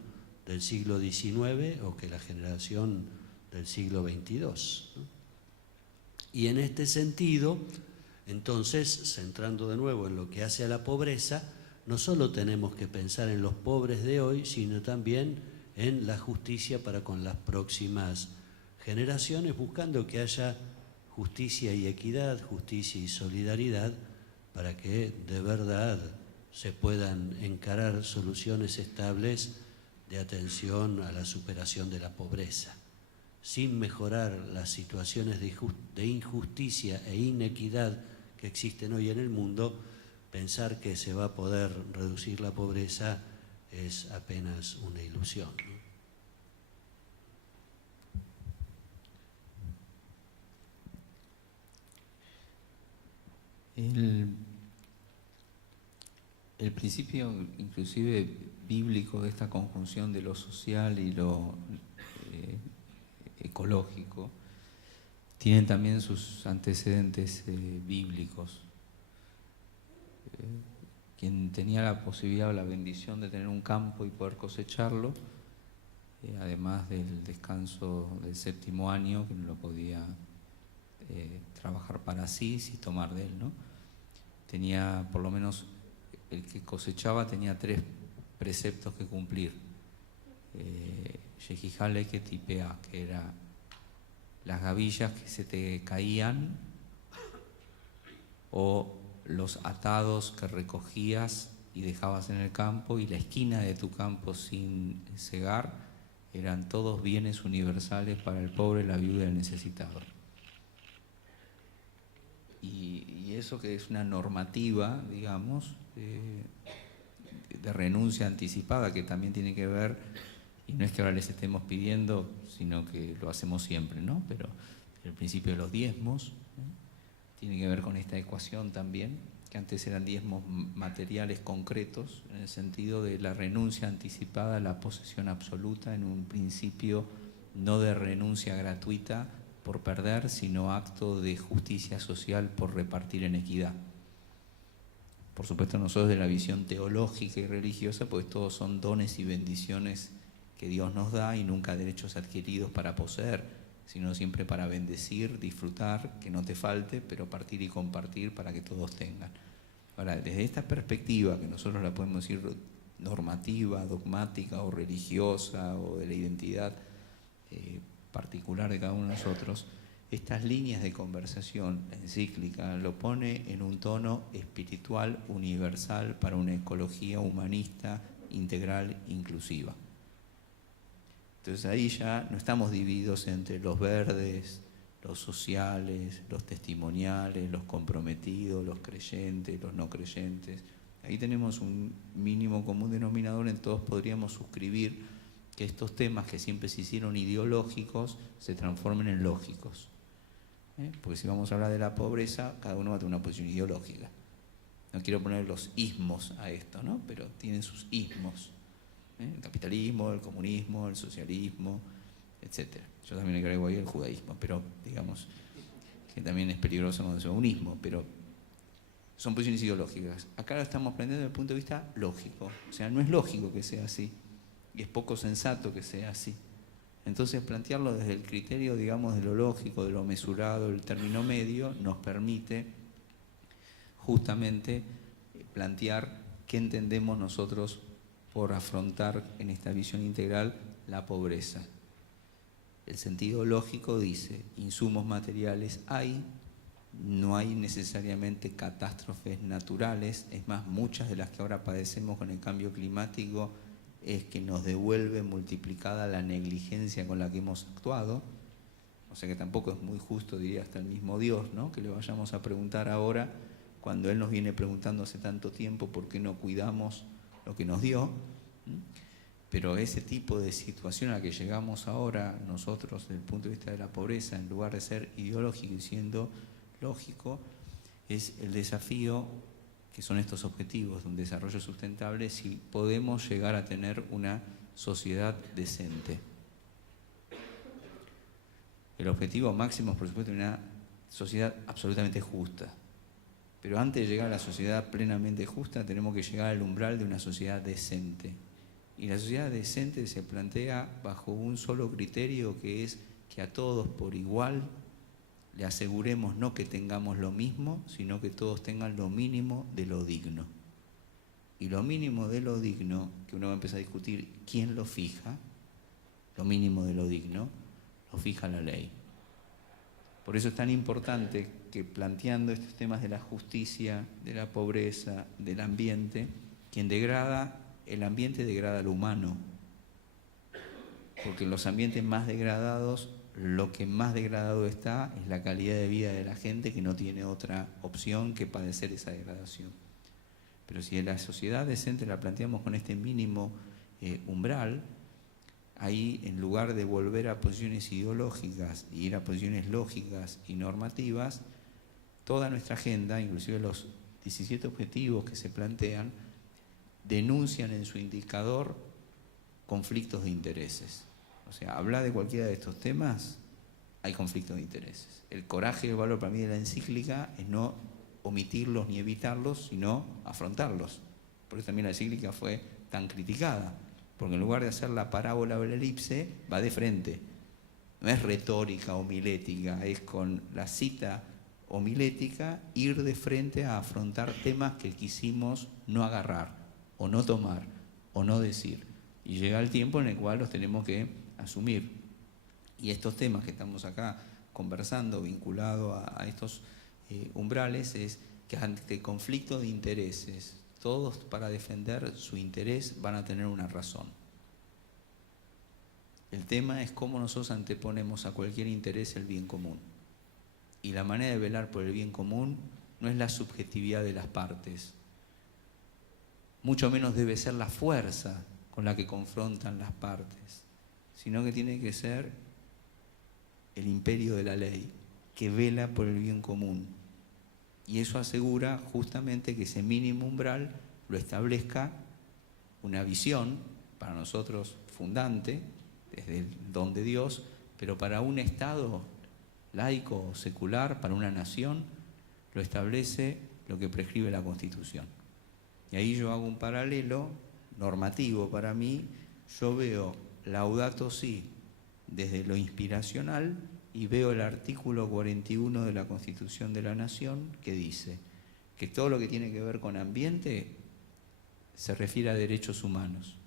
del siglo XIX o que la generación del siglo XXII, ¿no? Y en este sentido, entonces, centrando de nuevo en lo que hace a la pobreza, no solo tenemos que pensar en los pobres de hoy, sino también en la justicia para con las próximas generaciones, buscando que haya justicia y equidad, justicia y solidaridad, para que de verdad se puedan encarar soluciones estables de atención a la superación de la pobreza. Sin mejorar las situaciones de injusticia e inequidad que existen hoy en el mundo, pensar que se va a poder reducir la pobreza es apenas una ilusión, ¿no? El principio inclusive bíblico de esta conjunción de lo social y lo ecológico tienen también sus antecedentes bíblicos. Quien tenía la posibilidad o la bendición de tener un campo y poder cosecharlo, además del descanso del 7º año, que no lo podía trabajar para sí y tomar de él, ¿no? Tenía, por lo menos el que cosechaba tenía 3 preceptos que cumplir. Yehijale que tipea, que era las gavillas que se te caían o los atados que recogías y dejabas en el campo, y la esquina de tu campo sin cegar, eran todos bienes universales para el pobre, la viuda y el necesitado. Y eso que es una normativa, digamos, de renuncia anticipada, que también tiene que ver y no es que ahora les estemos pidiendo, sino que lo hacemos siempre, ¿no? Pero el principio de los diezmos tiene que ver con esta ecuación también, que antes eran diezmos materiales concretos, en el sentido de la renuncia anticipada a la posesión absoluta, en un principio no de renuncia gratuita por perder, sino acto de justicia social por repartir en equidad. Por supuesto, nosotros de la visión teológica y religiosa, pues todos son dones y bendiciones que Dios nos da y nunca derechos adquiridos para poseer, sino siempre para bendecir, disfrutar, que no te falte, pero partir y compartir para que todos tengan. Ahora, desde esta perspectiva, que nosotros la podemos decir normativa, dogmática o religiosa, o de la identidad particular de cada uno de nosotros, estas líneas de conversación, la encíclica lo pone en un tono espiritual universal para una ecología humanista, integral, inclusiva. Entonces ahí ya no estamos divididos entre los verdes, los sociales, los testimoniales, los comprometidos, los creyentes, los no creyentes. Ahí tenemos un mínimo común denominador, en todos podríamos suscribir que estos temas que siempre se hicieron ideológicos se transformen en lógicos. Porque si vamos a hablar de la pobreza, cada uno va a tener una posición ideológica. No quiero poner los ismos a esto, ¿no? Pero tienen sus ismos. El capitalismo, el comunismo, el socialismo, etc. Yo también agrego ahí el judaísmo, pero digamos que también es peligroso cuando se va un ismo, pero son posiciones ideológicas. Acá lo estamos aprendiendo desde el punto de vista lógico. O sea, no es lógico que sea así, y es poco sensato que sea así. Entonces, plantearlo desde el criterio, digamos, de lo lógico, de lo mesurado, del término medio, nos permite justamente plantear qué entendemos nosotros por afrontar en esta visión integral la pobreza. El sentido lógico dice, insumos materiales hay, no hay necesariamente catástrofes naturales, es más, muchas de las que ahora padecemos con el cambio climático es que nos devuelve multiplicada la negligencia con la que hemos actuado, o sea que tampoco es muy justo, diría hasta el mismo Dios, ¿no? Que le vayamos a preguntar ahora, cuando Él nos viene preguntando hace tanto tiempo por qué no cuidamos lo que nos dio. Pero ese tipo de situación a la que llegamos ahora nosotros desde el punto de vista de la pobreza, en lugar de ser ideológico y siendo lógico, es el desafío que son estos objetivos de un desarrollo sustentable, si podemos llegar a tener una sociedad decente. El objetivo máximo es, por supuesto, una sociedad absolutamente justa. Pero antes de llegar a la sociedad plenamente justa, tenemos que llegar al umbral de una sociedad decente. Y la sociedad decente se plantea bajo un solo criterio, que es que a todos por igual le aseguremos no que tengamos lo mismo, sino que todos tengan lo mínimo de lo digno. Y lo mínimo de lo digno, que uno va a empezar a discutir quién lo fija, lo mínimo de lo digno, lo fija la ley. Por eso es tan importante que planteando estos temas de la justicia, de la pobreza, del ambiente, quien degrada el ambiente degrada al humano, porque en los ambientes más degradados, lo que más degradado está es la calidad de vida de la gente, que no tiene otra opción que padecer esa degradación. Pero si la sociedad decente la planteamos con este mínimo umbral, ahí, en lugar de volver a posiciones ideológicas y ir a posiciones lógicas y normativas, toda nuestra agenda, inclusive los 17 objetivos que se plantean, denuncian en su indicador conflictos de intereses. O sea, hablar de cualquiera de estos temas, hay conflictos de intereses. El coraje y el valor para mí de la encíclica es no omitirlos ni evitarlos, sino afrontarlos. Por eso también la encíclica fue tan criticada, porque en lugar de hacer la parábola o la elipse, va de frente. No es retórica homilética, es con la cita homilética ir de frente a afrontar temas que quisimos no agarrar, o no tomar, o no decir. Y llega el tiempo en el cual los tenemos que asumir. Y estos temas que estamos acá conversando, vinculados a estos umbrales, es que ante el conflicto de intereses, todos para defender su interés van a tener una razón. El tema es cómo nosotros anteponemos a cualquier interés el bien común. Y la manera de velar por el bien común no es la subjetividad de las partes, mucho menos debe ser la fuerza con con la que confrontan las partes, sino que tiene que ser el imperio de la ley, que vela por el bien común. Y eso asegura justamente que ese mínimo umbral lo establezca una visión, para nosotros fundante, desde el don de Dios, pero para un Estado laico o secular, para una nación, lo establece lo que prescribe la Constitución. Y ahí yo hago un paralelo normativo para mí. Yo veo Laudato Si desde lo inspiracional y veo el artículo 41 de la Constitución de la Nación, que dice que todo lo que tiene que ver con ambiente se refiere a derechos humanos.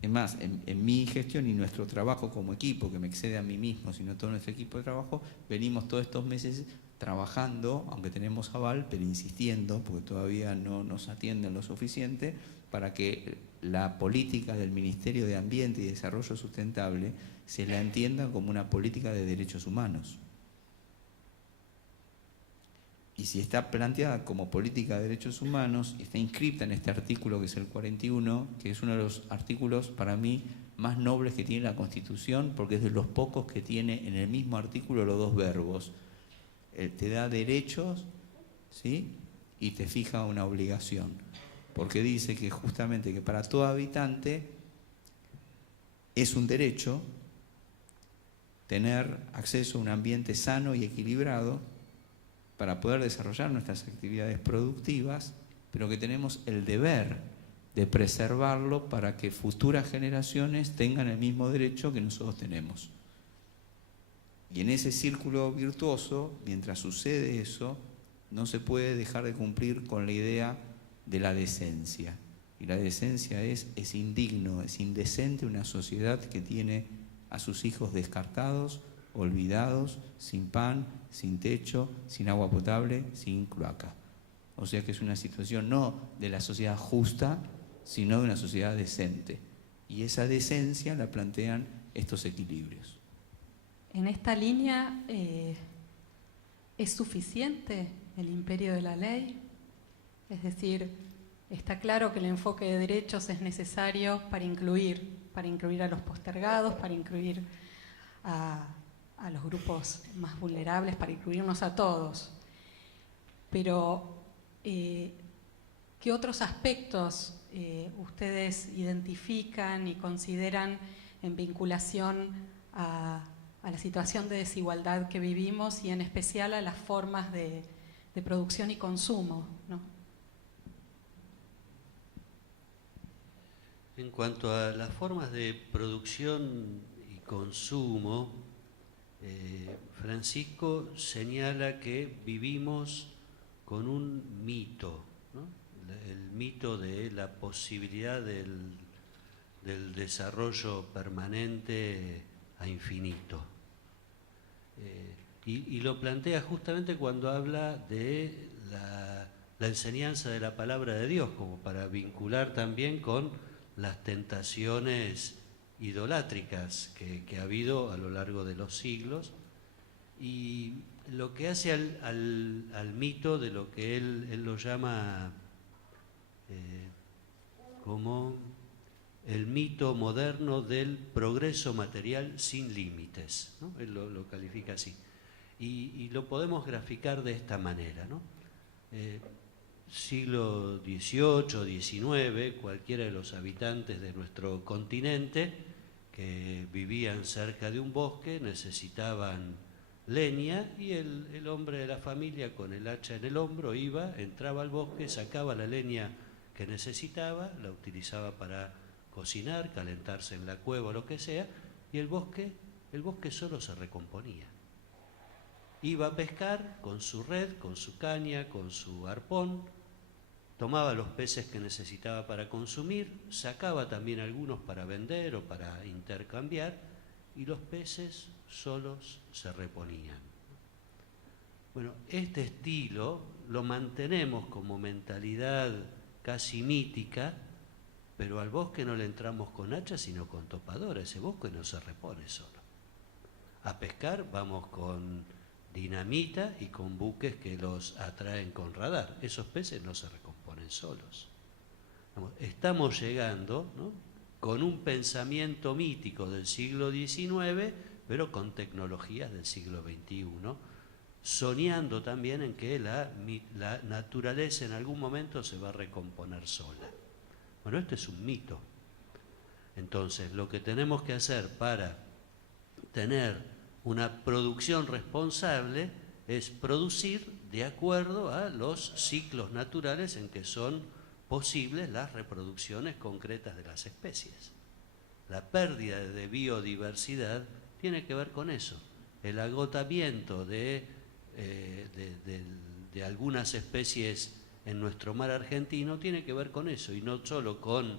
Es más, en mi gestión y nuestro trabajo como equipo, que me excede a mí mismo, sino todo nuestro equipo de trabajo, venimos todos estos meses trabajando, aunque tenemos aval, pero insistiendo, porque todavía no nos atienden lo suficiente, para que la política del Ministerio de Ambiente y Desarrollo Sustentable se la entienda como una política de derechos humanos. Y si está planteada como política de derechos humanos, está inscripta en este artículo que es el 41, que es uno de los artículos para mí más nobles que tiene la Constitución, porque es de los pocos que tiene en el mismo artículo los dos verbos. Te da derechos, ¿sí?, y te fija una obligación, porque dice que justamente que para todo habitante es un derecho tener acceso a un ambiente sano y equilibrado para poder desarrollar nuestras actividades productivas, pero que tenemos el deber de preservarlo para que futuras generaciones tengan el mismo derecho que nosotros tenemos. Y en ese círculo virtuoso, mientras sucede eso, no se puede dejar de cumplir con la idea de la decencia. Y la decencia es indigno, es indecente una sociedad que tiene a sus hijos descartados, olvidados, sin pan, sin techo, sin agua potable, sin cloaca. O sea que es una situación no de la sociedad justa, sino de una sociedad decente. Y esa decencia la plantean estos equilibrios. En esta línea, ¿es suficiente el imperio de la ley? Es decir, está claro que el enfoque de derechos es necesario para incluir a los postergados, para incluir a los grupos más vulnerables, para incluirnos a todos. Pero, ¿qué otros aspectos ustedes identifican y consideran en vinculación a la situación de desigualdad que vivimos y en especial a las formas de producción y consumo, ¿no? En cuanto a las formas de producción y consumo, Francisco señala que vivimos con un mito, ¿no? El mito de la posibilidad del desarrollo permanente a infinito. Y lo plantea justamente cuando habla de la enseñanza de la palabra de Dios, como para vincular también con las tentaciones idolátricas que ha habido a lo largo de los siglos, y lo que hace al mito de lo que él lo llama como el mito moderno del progreso material sin límites, ¿no? Él lo califica así. Y lo podemos graficar de esta manera, ¿no? Siglo XVIII, XIX, cualquiera de los habitantes de nuestro continente que vivían cerca de un bosque necesitaban leña, y el hombre de la familia con el hacha en el hombro iba, entraba al bosque, sacaba la leña que necesitaba, la utilizaba para cocinar, calentarse en la cueva o lo que sea, y el bosque solo se recomponía. Iba a pescar con su red, con su caña, con su arpón, tomaba los peces que necesitaba para consumir, sacaba también algunos para vender o para intercambiar, y los peces solos se reponían. Bueno, este estilo lo mantenemos como mentalidad casi mítica, pero al bosque no le entramos con hacha, sino con topadora. Ese bosque no se repone solo. A pescar vamos con dinamita y con buques que los atraen con radar. Esos peces no se recomponen solos. Estamos llegando, ¿no?, con un pensamiento mítico del siglo XIX, pero con tecnologías del siglo XXI, soñando también en que la naturaleza en algún momento se va a recomponer sola. Bueno, este es un mito. Entonces, lo que tenemos que hacer para tener una producción responsable es producir de acuerdo a los ciclos naturales en que son posibles las reproducciones concretas de las especies. La pérdida de biodiversidad tiene que ver con eso. El agotamiento de algunas especies en nuestro mar argentino tiene que ver con eso, y no solo con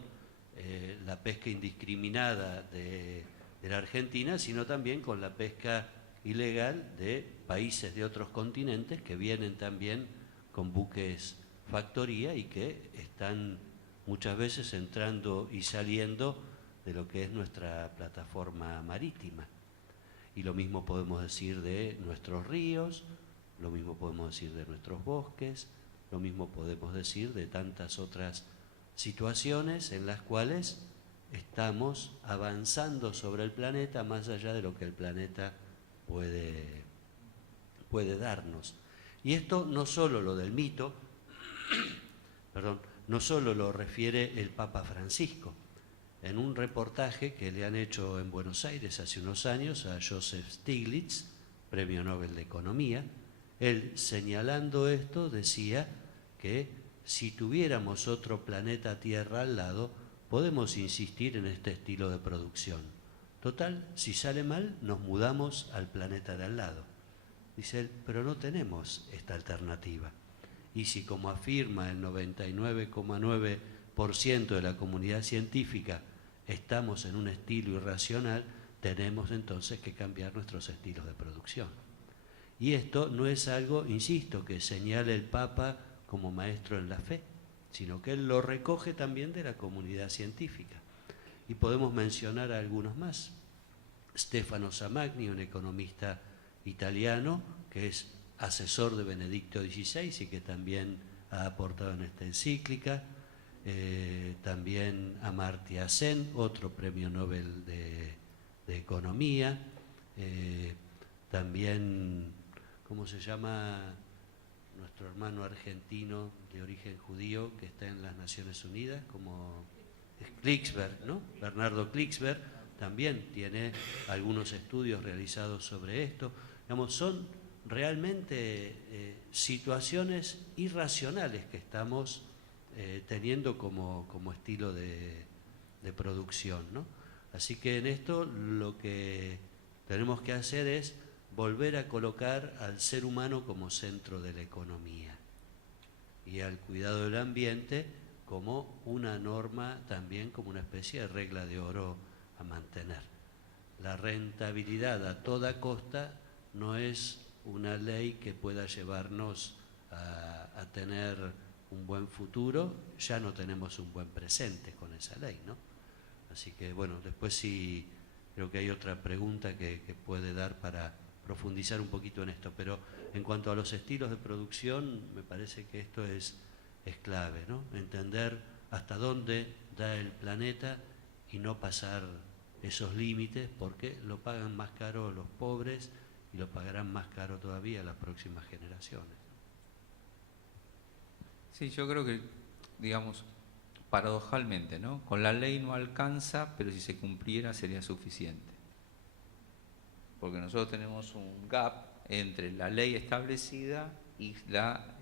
la pesca indiscriminada de la Argentina, sino también con la pesca ilegal de países de otros continentes que vienen también con buques factoría y que están muchas veces entrando y saliendo de lo que es nuestra plataforma marítima. Y lo mismo podemos decir de nuestros ríos, lo mismo podemos decir de nuestros bosques, lo mismo podemos decir de tantas otras situaciones en las cuales estamos avanzando sobre el planeta más allá de lo que el planeta puede darnos. Y esto no solo lo del mito, perdón, no solo lo refiere el Papa Francisco. En un reportaje que le han hecho en Buenos Aires hace unos años a Joseph Stiglitz, Premio Nobel de Economía, él, señalando esto, decía que si tuviéramos otro planeta Tierra al lado, podemos insistir en este estilo de producción. Total, si sale mal, nos mudamos al planeta de al lado. Dice él, pero no tenemos esta alternativa. Y si, como afirma el 99,9% de la comunidad científica, estamos en un estilo irracional, tenemos entonces que cambiar nuestros estilos de producción. Y esto no es algo, insisto, que señale el Papa como maestro en la fe, sino que él lo recoge también de la comunidad científica. Y podemos mencionar a algunos más. Stefano Samagni, un economista italiano, que es asesor de Benedicto XVI y que también ha aportado en esta encíclica. También Amartya Sen, otro premio Nobel de Economía. También, ¿cómo se llama nuestro hermano argentino de origen judío que está en las Naciones Unidas? Como Klicksberg, ¿no? Bernardo Klicksberg también tiene algunos estudios realizados sobre esto. Digamos, son realmente situaciones irracionales que estamos teniendo como estilo de producción, ¿no? Así que en esto lo que tenemos que hacer es volver a colocar al ser humano como centro de la economía y al cuidado del ambiente como una norma, también como una especie de regla de oro a mantener. La rentabilidad a toda costa no es una ley que pueda llevarnos a tener un buen futuro. Ya no tenemos un buen presente con esa ley, ¿no? Así que bueno, después sí creo que hay otra pregunta que puede dar para profundizar un poquito en esto, pero en cuanto a los estilos de producción me parece que esto es clave, ¿no? Entender hasta dónde da el planeta y no pasar esos límites, porque lo pagan más caro los pobres y lo pagarán más caro todavía las próximas generaciones. Sí, yo creo que, digamos, paradojalmente, ¿no? Con la ley no alcanza, pero si se cumpliera sería suficiente. Porque nosotros tenemos un gap entre la ley establecida y la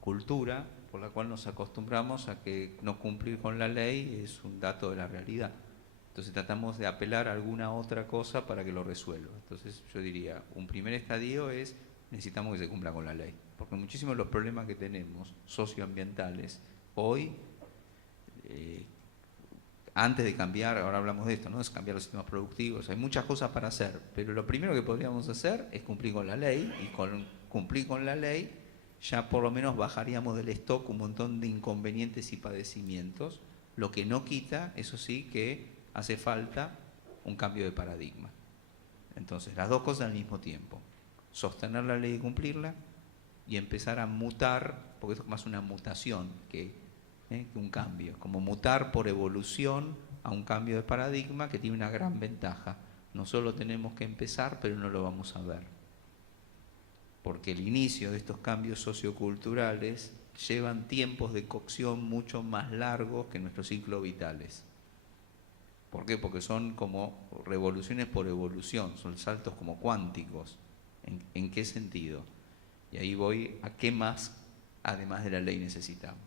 cultura por la cual nos acostumbramos a que no cumplir con la ley es un dato de la realidad. Entonces tratamos de apelar a alguna otra cosa para que lo resuelva. Entonces yo diría, un primer estadio es, necesitamos que se cumpla con la ley. Porque muchísimos de los problemas que tenemos socioambientales hoy, antes de cambiar, ahora hablamos de esto, ¿no? Es cambiar los sistemas productivos, hay muchas cosas para hacer, pero lo primero que podríamos hacer es cumplir con la ley, y con cumplir con la ley ya por lo menos bajaríamos del stock un montón de inconvenientes y padecimientos, lo que no quita, eso sí, que hace falta un cambio de paradigma. Entonces, las dos cosas al mismo tiempo, sostener la ley y cumplirla, y empezar a mutar, porque esto es más una mutación que que un cambio, como mutar por evolución a un cambio de paradigma que tiene una gran ventaja. No solo tenemos que empezar, pero no lo vamos a ver. Porque el inicio de estos cambios socioculturales llevan tiempos de cocción mucho más largos que nuestros ciclos vitales. ¿Por qué? Porque son como revoluciones por evolución, son saltos como cuánticos. ¿En qué sentido? Y ahí voy a qué más, además de la ley, necesitamos.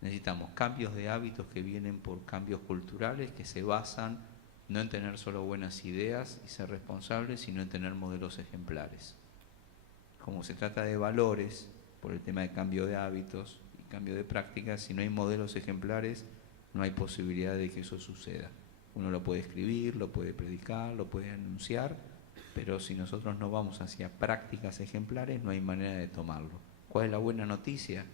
Necesitamos cambios de hábitos que vienen por cambios culturales que se basan no en tener solo buenas ideas y ser responsables, sino en tener modelos ejemplares. Como se trata de valores, por el tema de cambio de hábitos y cambio de prácticas, si no hay modelos ejemplares, no hay posibilidad de que eso suceda. Uno lo puede escribir, lo puede predicar, lo puede anunciar, pero si nosotros no vamos hacia prácticas ejemplares, no hay manera de tomarlo. ¿Cuál es la buena noticia?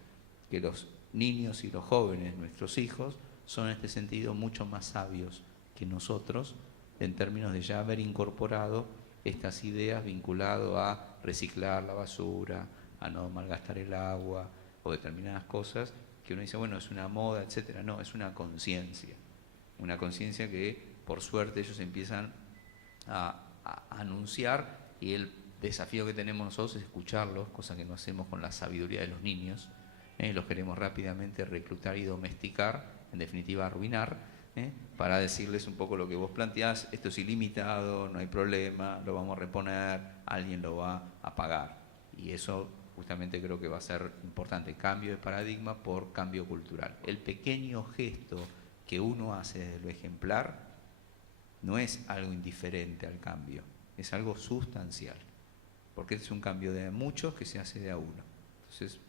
Que los niños y los jóvenes, nuestros hijos, son en este sentido mucho más sabios que nosotros en términos de ya haber incorporado estas ideas vinculado a reciclar la basura, a no malgastar el agua o determinadas cosas que uno dice, bueno, es una moda, etcétera. No, es una conciencia que por suerte ellos empiezan a anunciar, y el desafío que tenemos nosotros es escucharlos, cosa que no hacemos con la sabiduría de los niños. Los queremos rápidamente reclutar y domesticar, en definitiva arruinar, para decirles un poco lo que vos planteás: esto es ilimitado, no hay problema, lo vamos a reponer, alguien lo va a pagar. Y eso justamente creo que va a ser importante, cambio de paradigma por cambio cultural. El pequeño gesto que uno hace desde lo ejemplar no es algo indiferente al cambio, es algo sustancial, porque es un cambio de muchos que se hace de a uno. Entonces,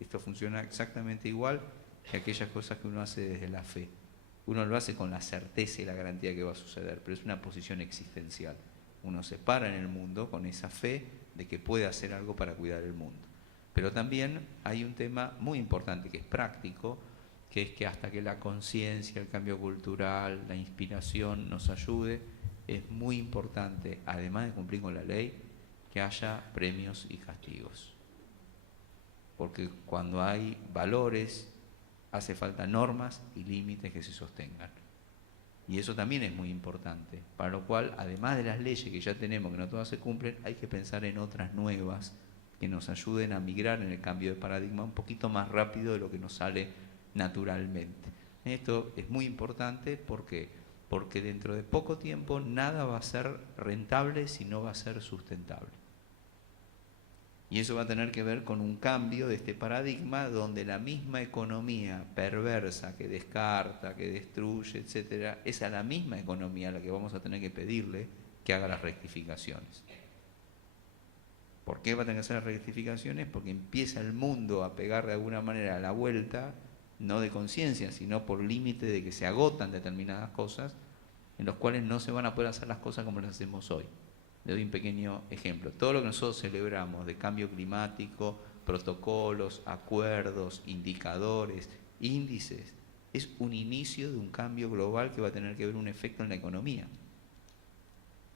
esto funciona exactamente igual que aquellas cosas que uno hace desde la fe. Uno lo hace con la certeza y la garantía que va a suceder, pero es una posición existencial. Uno se para en el mundo con esa fe de que puede hacer algo para cuidar el mundo. Pero también hay un tema muy importante que es práctico, que es que hasta que la conciencia, el cambio cultural, la inspiración nos ayude, es muy importante, además de cumplir con la ley, que haya premios y castigos. Porque cuando hay valores, hace falta normas y límites que se sostengan. Y eso también es muy importante, para lo cual, además de las leyes que ya tenemos, que no todas se cumplen, hay que pensar en otras nuevas que nos ayuden a migrar en el cambio de paradigma un poquito más rápido de lo que nos sale naturalmente. Esto es muy importante porque dentro de poco tiempo nada va a ser rentable si no va a ser sustentable. Y eso va a tener que ver con un cambio de este paradigma donde la misma economía perversa que descarta, que destruye, etcétera, es a la misma economía a la que vamos a tener que pedirle que haga las rectificaciones. ¿Por qué va a tener que hacer las rectificaciones? Porque empieza el mundo a pegar de alguna manera a la vuelta, no de conciencia, sino por límite de que se agotan determinadas cosas, en los cuales no se van a poder hacer las cosas como las hacemos hoy. Le doy un pequeño ejemplo. Todo lo que nosotros celebramos de cambio climático, protocolos, acuerdos, indicadores, índices, es un inicio de un cambio global que va a tener que ver un efecto en la economía.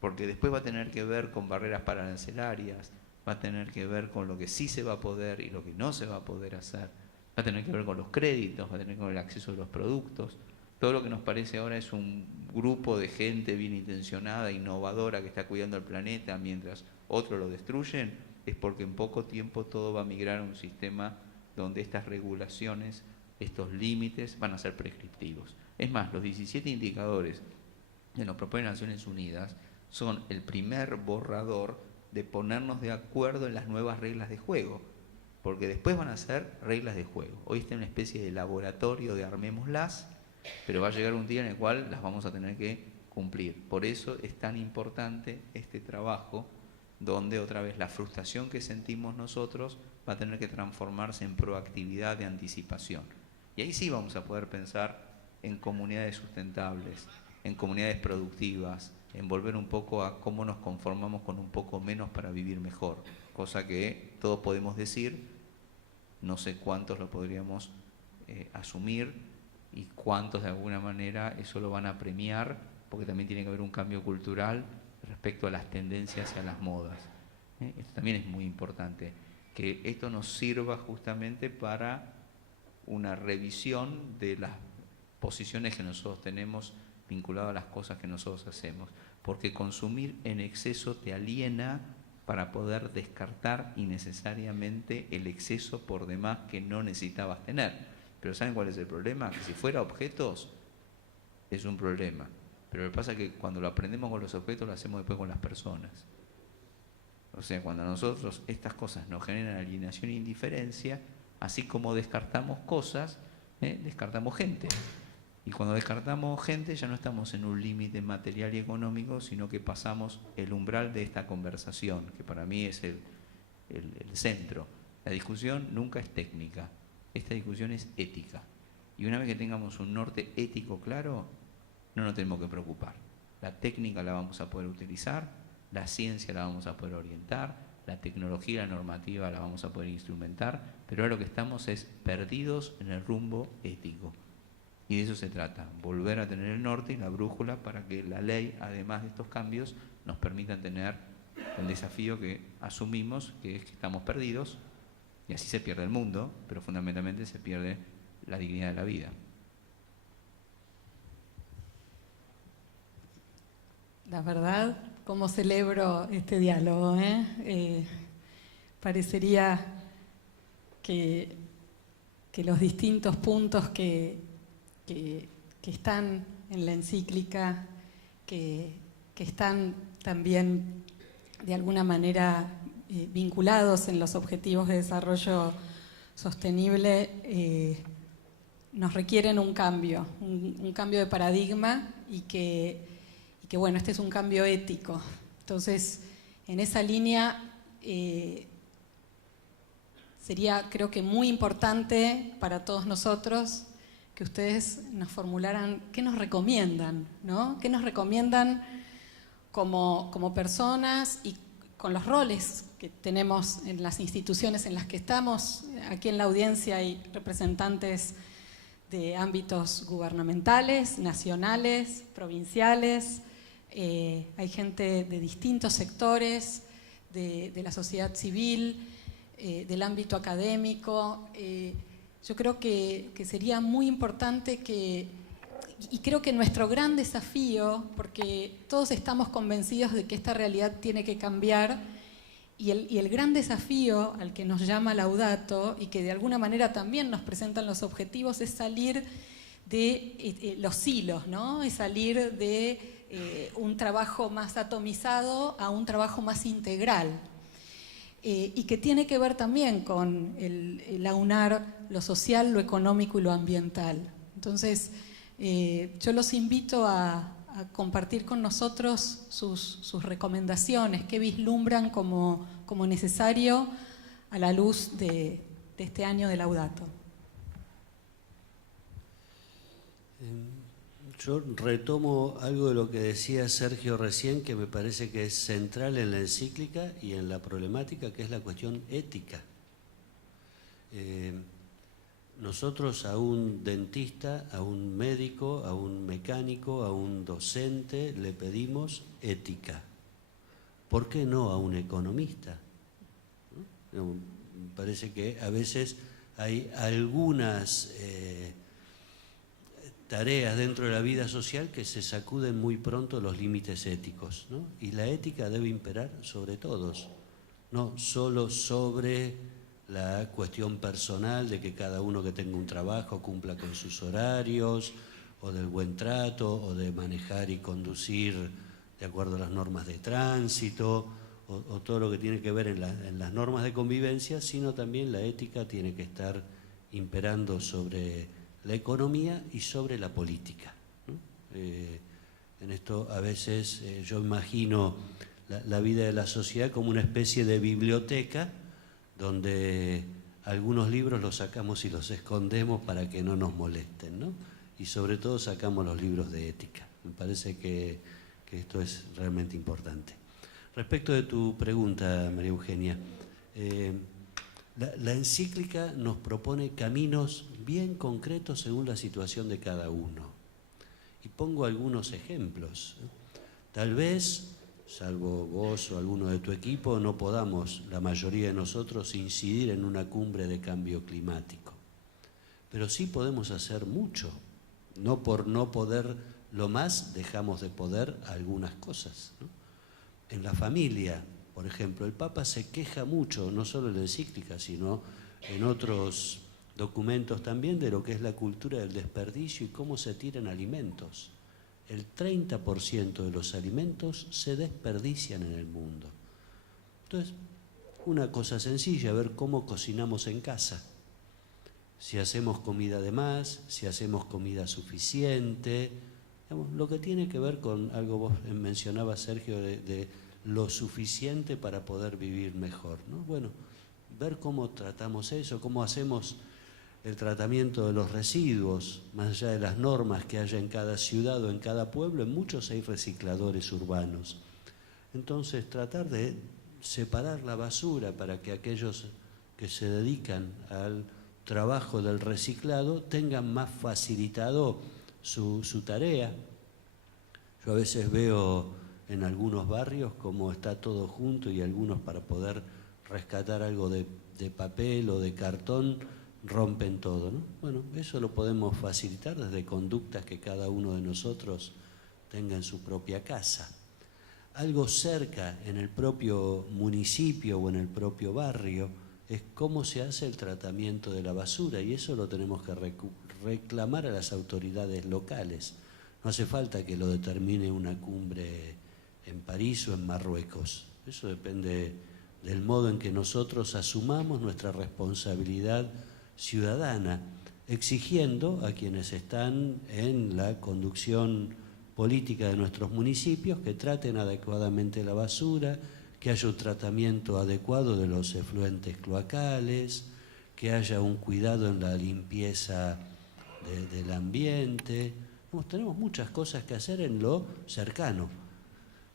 Porque después va a tener que ver con barreras arancelarias, va a tener que ver con lo que sí se va a poder y lo que no se va a poder hacer, va a tener que ver con los créditos, va a tener que ver con el acceso a los productos. Todo lo que nos parece ahora es un grupo de gente bien intencionada, innovadora, que está cuidando el planeta mientras otros lo destruyen, es porque en poco tiempo todo va a migrar a un sistema donde estas regulaciones, estos límites van a ser prescriptivos. Es más, los 17 indicadores que nos proponen Naciones Unidas son el primer borrador de ponernos de acuerdo en las nuevas reglas de juego, porque después van a ser reglas de juego. Hoy está en una especie de laboratorio de armémoslas, pero va a llegar un día en el cual las vamos a tener que cumplir. Por eso es tan importante este trabajo, donde otra vez la frustración que sentimos nosotros va a tener que transformarse en proactividad de anticipación. Y ahí sí vamos a poder pensar en comunidades sustentables, en comunidades productivas, en volver un poco a cómo nos conformamos con un poco menos para vivir mejor, cosa que todos podemos decir, no sé cuántos lo podríamos asumir, y cuántos de alguna manera eso lo van a premiar, porque también tiene que haber un cambio cultural respecto a las tendencias y a las modas. Esto también es muy importante, que esto nos sirva justamente para una revisión de las posiciones que nosotros tenemos vinculadas a las cosas que nosotros hacemos, porque consumir en exceso te aliena para poder descartar innecesariamente el exceso por demás que no necesitabas tener. Pero ¿saben cuál es el problema? Que si fuera objetos, es un problema. Pero lo que pasa es que cuando lo aprendemos con los objetos, lo hacemos después con las personas. O sea, cuando a nosotros estas cosas nos generan alienación e indiferencia, así como descartamos cosas, descartamos gente. Y cuando descartamos gente ya no estamos en un límite material y económico, sino que pasamos el umbral de esta conversación, que para mí es el centro. La discusión nunca es técnica, esta discusión es ética. Y una vez que tengamos un norte ético claro, no nos tenemos que preocupar. La técnica la vamos a poder utilizar, la ciencia la vamos a poder orientar, la tecnología, la normativa la vamos a poder instrumentar, pero ahora lo que estamos es perdidos en el rumbo ético. Y de eso se trata, volver a tener el norte y la brújula para que la ley, además de estos cambios, nos permita tener el desafío que asumimos, que es que estamos perdidos, y así se pierde el mundo, pero fundamentalmente se pierde la dignidad de la vida. La verdad, cómo celebro este diálogo, parecería que los distintos puntos que están en la encíclica, que están también de alguna manera vinculados en los objetivos de desarrollo sostenible, nos requieren un cambio de paradigma y que bueno, este es un cambio ético. Entonces, en esa línea sería, creo que muy importante para todos nosotros que ustedes nos formularan qué nos recomiendan, ¿no? ¿Qué nos recomiendan como personas y con los roles que tenemos en las instituciones en las que estamos? Aquí en la audiencia hay representantes de ámbitos gubernamentales, nacionales, provinciales, hay gente de distintos sectores, de la sociedad civil, del ámbito académico. Yo creo que sería muy importante y creo que nuestro gran desafío, porque todos estamos convencidos de que esta realidad tiene que cambiar, y el gran desafío al que nos llama Laudato y que de alguna manera también nos presentan los objetivos es salir de los silos, ¿no? Es salir de un trabajo más atomizado a un trabajo más integral. Y que tiene que ver también con el aunar lo social, lo económico y lo ambiental. Entonces, yo los invito a compartir con nosotros sus recomendaciones, qué vislumbran como necesario a la luz de este año de Laudato. Yo retomo algo de lo que decía Sergio recién, que me parece que es central en la encíclica y en la problemática, que es la cuestión ética. Nosotros a un dentista, a un médico, a un mecánico, a un docente le pedimos ética. ¿Por qué no a un economista? ¿No? Me parece que a veces hay algunas tareas dentro de la vida social que se sacuden muy pronto los límites éticos, ¿no? Y la ética debe imperar sobre todos, no solo sobre la cuestión personal de que cada uno que tenga un trabajo cumpla con sus horarios, o del buen trato, o de manejar y conducir de acuerdo a las normas de tránsito, o todo lo que tiene que ver en las normas de convivencia, sino también la ética tiene que estar imperando sobre la economía y sobre la política, ¿no? En esto a veces yo imagino la vida de la sociedad como una especie de biblioteca donde algunos libros los sacamos y los escondemos para que no nos molesten, ¿no? Y sobre todo sacamos los libros de ética. Me parece que esto es realmente importante. Respecto de tu pregunta, María Eugenia, la encíclica nos propone caminos bien concretos según la situación de cada uno. Y pongo algunos ejemplos. Tal vez, salvo vos o alguno de tu equipo, no podamos, la mayoría de nosotros, incidir en una cumbre de cambio climático. pero sí podemos hacer mucho. No por no poder lo más, dejamos de poder algunas cosas, ¿no? En la familia, por ejemplo, el Papa se queja mucho, no solo en la encíclica, sino en otros documentos también, de lo que es la cultura del desperdicio y cómo se tiran alimentos. El 30% de los alimentos se desperdician en el mundo. Entonces, una cosa sencilla, ver cómo cocinamos en casa. Si hacemos comida de más, si hacemos comida suficiente, digamos, lo que tiene que ver con algo vos mencionabas, Sergio, de lo suficiente para poder vivir mejor, ¿no? Bueno, ver cómo tratamos eso, cómo hacemos el tratamiento de los residuos, más allá de las normas que haya en cada ciudad o en cada pueblo, en muchos hay recicladores urbanos. Entonces, tratar de separar la basura para que aquellos que se dedican al trabajo del reciclado tengan más facilitado su tarea. Yo a veces veo en algunos barrios cómo está todo junto y algunos, para poder rescatar algo de papel o de cartón, rompen todo, ¿no? Bueno, eso lo podemos facilitar desde conductas que cada uno de nosotros tenga en su propia casa. Algo cerca, en el propio municipio o en el propio barrio, es cómo se hace el tratamiento de la basura, y eso lo tenemos que reclamar a las autoridades locales. No hace falta que lo determine una cumbre en París o en Marruecos. Eso depende del modo en que nosotros asumamos nuestra responsabilidad ciudadana, exigiendo a quienes están en la conducción política de nuestros municipios que traten adecuadamente la basura, que haya un tratamiento adecuado de los efluentes cloacales, que haya un cuidado en la limpieza del ambiente. Tenemos muchas cosas que hacer en lo cercano.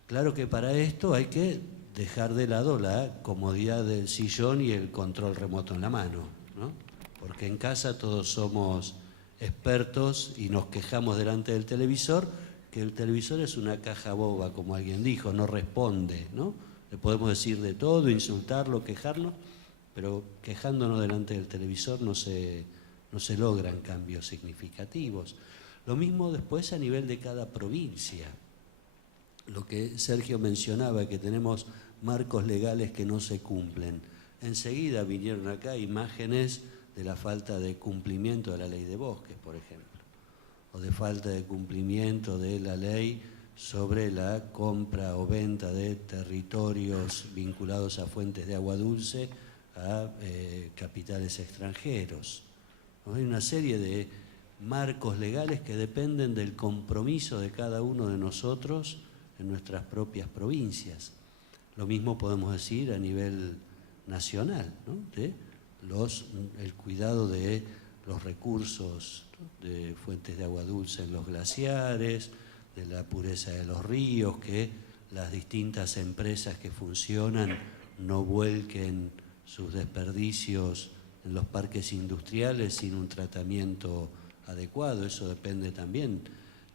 Claro que para esto hay que dejar de lado la comodidad del sillón y el control remoto en la mano, ¿no? Porque en casa todos somos expertos y nos quejamos delante del televisor, que el televisor es una caja boba, como alguien dijo, no responde, ¿no? Le podemos decir de todo, insultarlo, quejarnos, pero quejándonos delante del televisor no se logran cambios significativos. Lo mismo después a nivel de cada provincia. Lo que Sergio mencionaba, que tenemos marcos legales que no se cumplen. Enseguida vinieron acá imágenes de la falta de cumplimiento de la ley de bosques, por ejemplo, o de falta de cumplimiento de la ley sobre la compra o venta de territorios vinculados a fuentes de agua dulce a capitales extranjeros. Hay una serie de marcos legales que dependen del compromiso de cada uno de nosotros en nuestras propias provincias. Lo mismo podemos decir a nivel nacional, ¿no? De el cuidado de los recursos, ¿no? De fuentes de agua dulce en los glaciares, de la pureza de los ríos, que las distintas empresas que funcionan no vuelquen sus desperdicios en los parques industriales sin un tratamiento adecuado. Eso depende también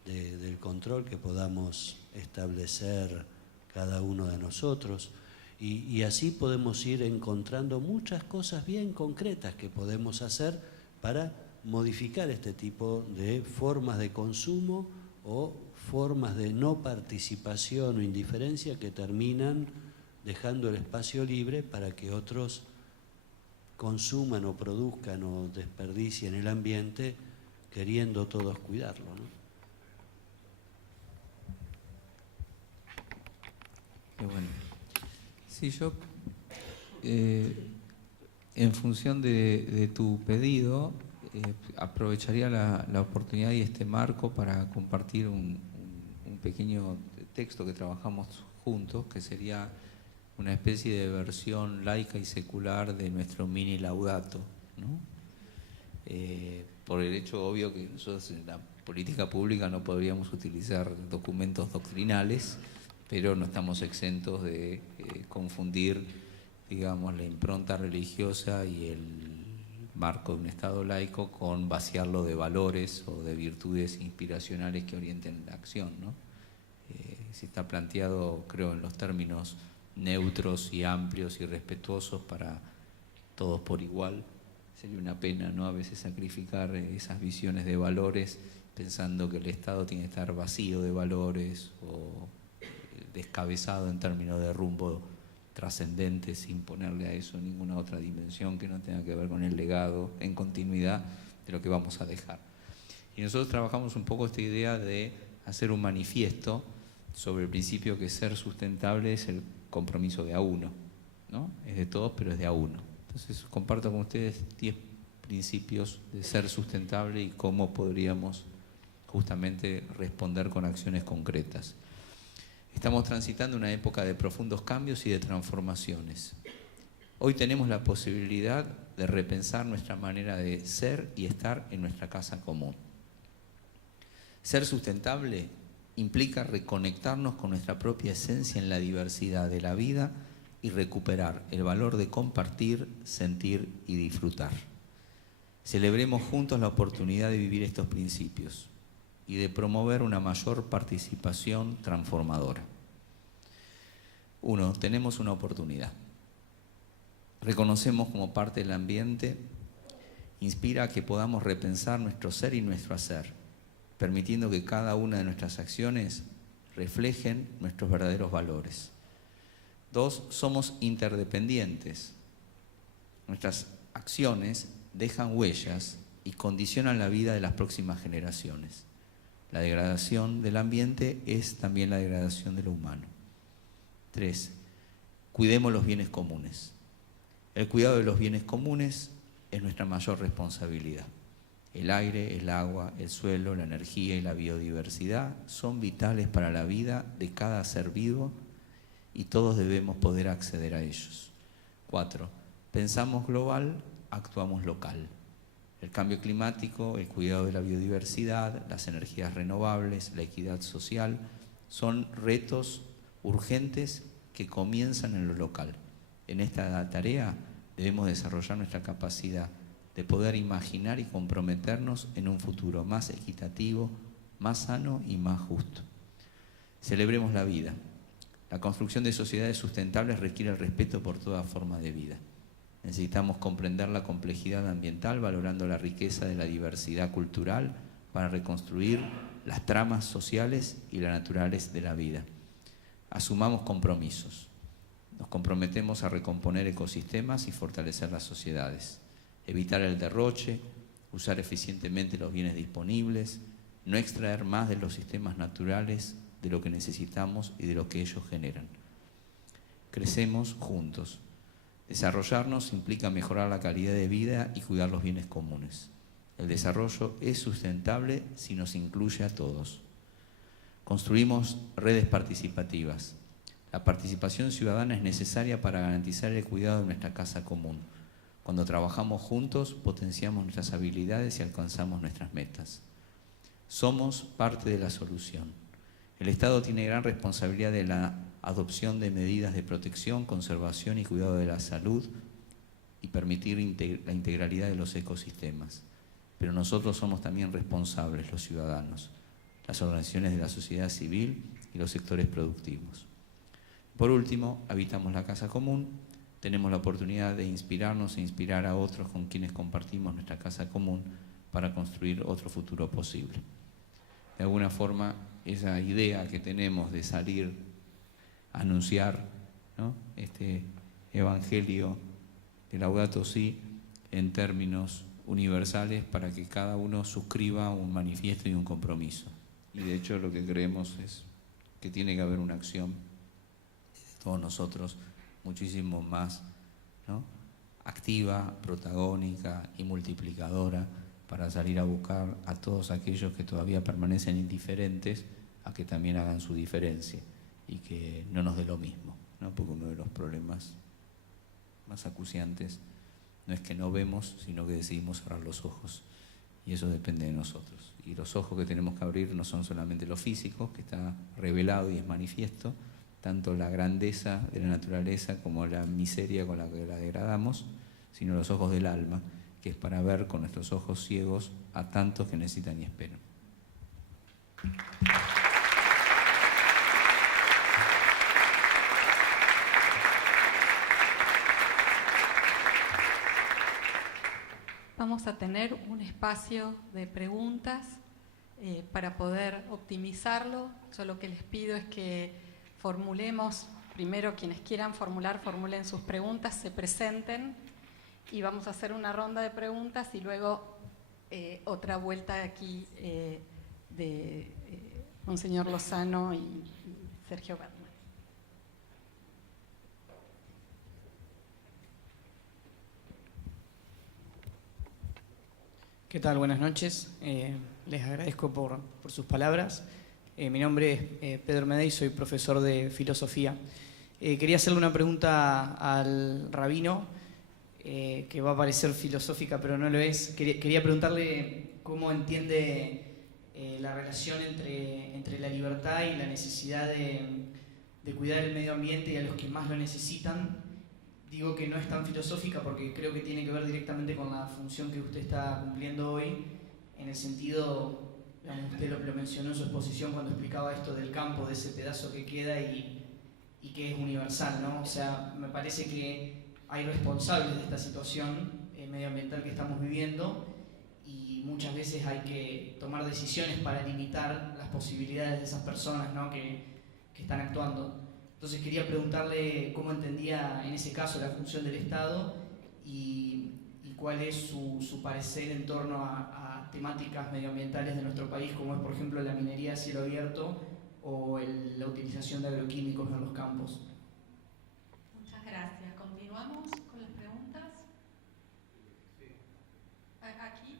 del control que podamos establecer cada uno de nosotros. Y así podemos ir encontrando muchas cosas bien concretas que podemos hacer para modificar este tipo de formas de consumo o formas de no participación o indiferencia que terminan dejando el espacio libre para que otros consuman o produzcan o desperdicien el ambiente, queriendo todos cuidarlo, ¿no? Qué bueno. Sí, yo, en función de tu pedido, aprovecharía la oportunidad y este marco para compartir un pequeño texto que trabajamos juntos, que sería una especie de versión laica y secular de nuestro mini Laudato, ¿no? Por el hecho obvio que nosotros en la política pública no podríamos utilizar documentos doctrinales, pero no estamos exentos de confundir, digamos, la impronta religiosa y el marco de un Estado laico con vaciarlo de valores o de virtudes inspiracionales que orienten la acción, ¿no? Si está planteado, creo, en los términos neutros y amplios y respetuosos para todos por igual, sería una pena, ¿no?, a veces sacrificar esas visiones de valores pensando que el Estado tiene que estar vacío de valores o descabezado en términos de rumbo trascendente, sin ponerle a eso ninguna otra dimensión que no tenga que ver con el legado en continuidad de lo que vamos a dejar. Y nosotros trabajamos un poco esta idea de hacer un manifiesto sobre el principio que ser sustentable es el compromiso de a uno, ¿no? Es de todos, pero es de a uno. Entonces comparto con ustedes 10 principios de ser sustentable y cómo podríamos justamente responder con acciones concretas. Estamos transitando una época de profundos cambios y de transformaciones. Hoy tenemos la posibilidad de repensar nuestra manera de ser y estar en nuestra casa común. Ser sustentable implica reconectarnos con nuestra propia esencia en la diversidad de la vida y recuperar el valor de compartir, sentir y disfrutar. Celebremos juntos la oportunidad de vivir estos principios y de promover una mayor participación transformadora. 1. Tenemos una oportunidad. Reconocemos como parte del ambiente, inspira a que podamos repensar nuestro ser y nuestro hacer, permitiendo que cada una de nuestras acciones reflejen nuestros verdaderos valores. 2. Somos interdependientes. Nuestras acciones dejan huellas y condicionan la vida de las próximas generaciones. La degradación del ambiente es también la degradación de lo humano. 3. Cuidemos los bienes comunes. El cuidado de los bienes comunes es nuestra mayor responsabilidad. El aire, el agua, el suelo, la energía y la biodiversidad son vitales para la vida de cada ser vivo y todos debemos poder acceder a ellos. 4. Pensamos global, actuamos local. El cambio climático, el cuidado de la biodiversidad, las energías renovables, la equidad social, son retos urgentes que comienzan en lo local. En esta tarea debemos desarrollar nuestra capacidad de poder imaginar y comprometernos en un futuro más equitativo, más sano y más justo. Celebremos la vida. La construcción de sociedades sustentables requiere el respeto por toda forma de vida. Necesitamos comprender la complejidad ambiental valorando la riqueza de la diversidad cultural para reconstruir las tramas sociales y las naturales de la vida. Asumamos compromisos. Nos comprometemos a recomponer ecosistemas y fortalecer las sociedades. Evitar el derroche, usar eficientemente los bienes disponibles, no extraer más de los sistemas naturales de lo que necesitamos y de lo que ellos generan. Crecemos juntos. Desarrollarnos implica mejorar la calidad de vida y cuidar los bienes comunes. El desarrollo es sustentable si nos incluye a todos. Construimos redes participativas. La participación ciudadana es necesaria para garantizar el cuidado de nuestra casa común. Cuando trabajamos juntos, potenciamos nuestras habilidades y alcanzamos nuestras metas. Somos parte de la solución. El Estado tiene gran responsabilidad de la adopción de medidas de protección, conservación y cuidado de la salud y permitir la integralidad de los ecosistemas. Pero nosotros somos también responsables, los ciudadanos, las organizaciones de la sociedad civil y los sectores productivos. Por último, habitamos la casa común, tenemos la oportunidad de inspirarnos e inspirar a otros con quienes compartimos nuestra casa común para construir otro futuro posible. De alguna forma, esa idea que tenemos de salir a anunciar, ¿no?, este evangelio de Laudato Si en términos universales para que cada uno suscriba un manifiesto y un compromiso. Y de hecho lo que creemos es que tiene que haber una acción de todos nosotros muchísimo más, ¿no?, activa, protagónica y multiplicadora para salir a buscar a todos aquellos que todavía permanecen indiferentes a que también hagan su diferencia y que no nos dé lo mismo, ¿no? Porque uno de los problemas más acuciantes no es que no vemos, sino que decidimos cerrar los ojos y eso depende de nosotros. Y los ojos que tenemos que abrir no son solamente los físicos, que está revelado y es manifiesto, tanto la grandeza de la naturaleza como la miseria con la que la degradamos, sino los ojos del alma, que es para ver con nuestros ojos ciegos a tantos que necesitan y esperan. vamos a tener un espacio de preguntas para poder optimizarlo. Yo lo que les pido es que formulemos, primero quienes quieran formulen sus preguntas, se presenten y vamos a hacer una ronda de preguntas y luego otra vuelta aquí de Monseñor Lozano y Sergio Berman. ¿Qué tal? Buenas noches. Les agradezco por sus palabras. Mi nombre es Pedro Medey, soy profesor de filosofía. Quería hacerle una pregunta al rabino, que va a parecer filosófica, pero no lo es. Quería preguntarle cómo entiende la relación entre la libertad y la necesidad de cuidar el medio ambiente y a los que más lo necesitan. Digo que no es tan filosófica porque creo que tiene que ver directamente con la función que usted está cumpliendo hoy, en el sentido, usted lo mencionó en su exposición cuando explicaba esto del campo, de ese pedazo que queda y que es universal, ¿no? O sea, me parece que hay responsables de esta situación medioambiental que estamos viviendo y muchas veces hay que tomar decisiones para limitar las posibilidades de esas personas, ¿no? que están actuando. Entonces quería preguntarle cómo entendía en ese caso la función del Estado y cuál es su parecer en torno a temáticas medioambientales de nuestro país, como es por ejemplo la minería a cielo abierto o la utilización de agroquímicos en los campos. Muchas gracias. ¿Continuamos con las preguntas? Sí. Aquí.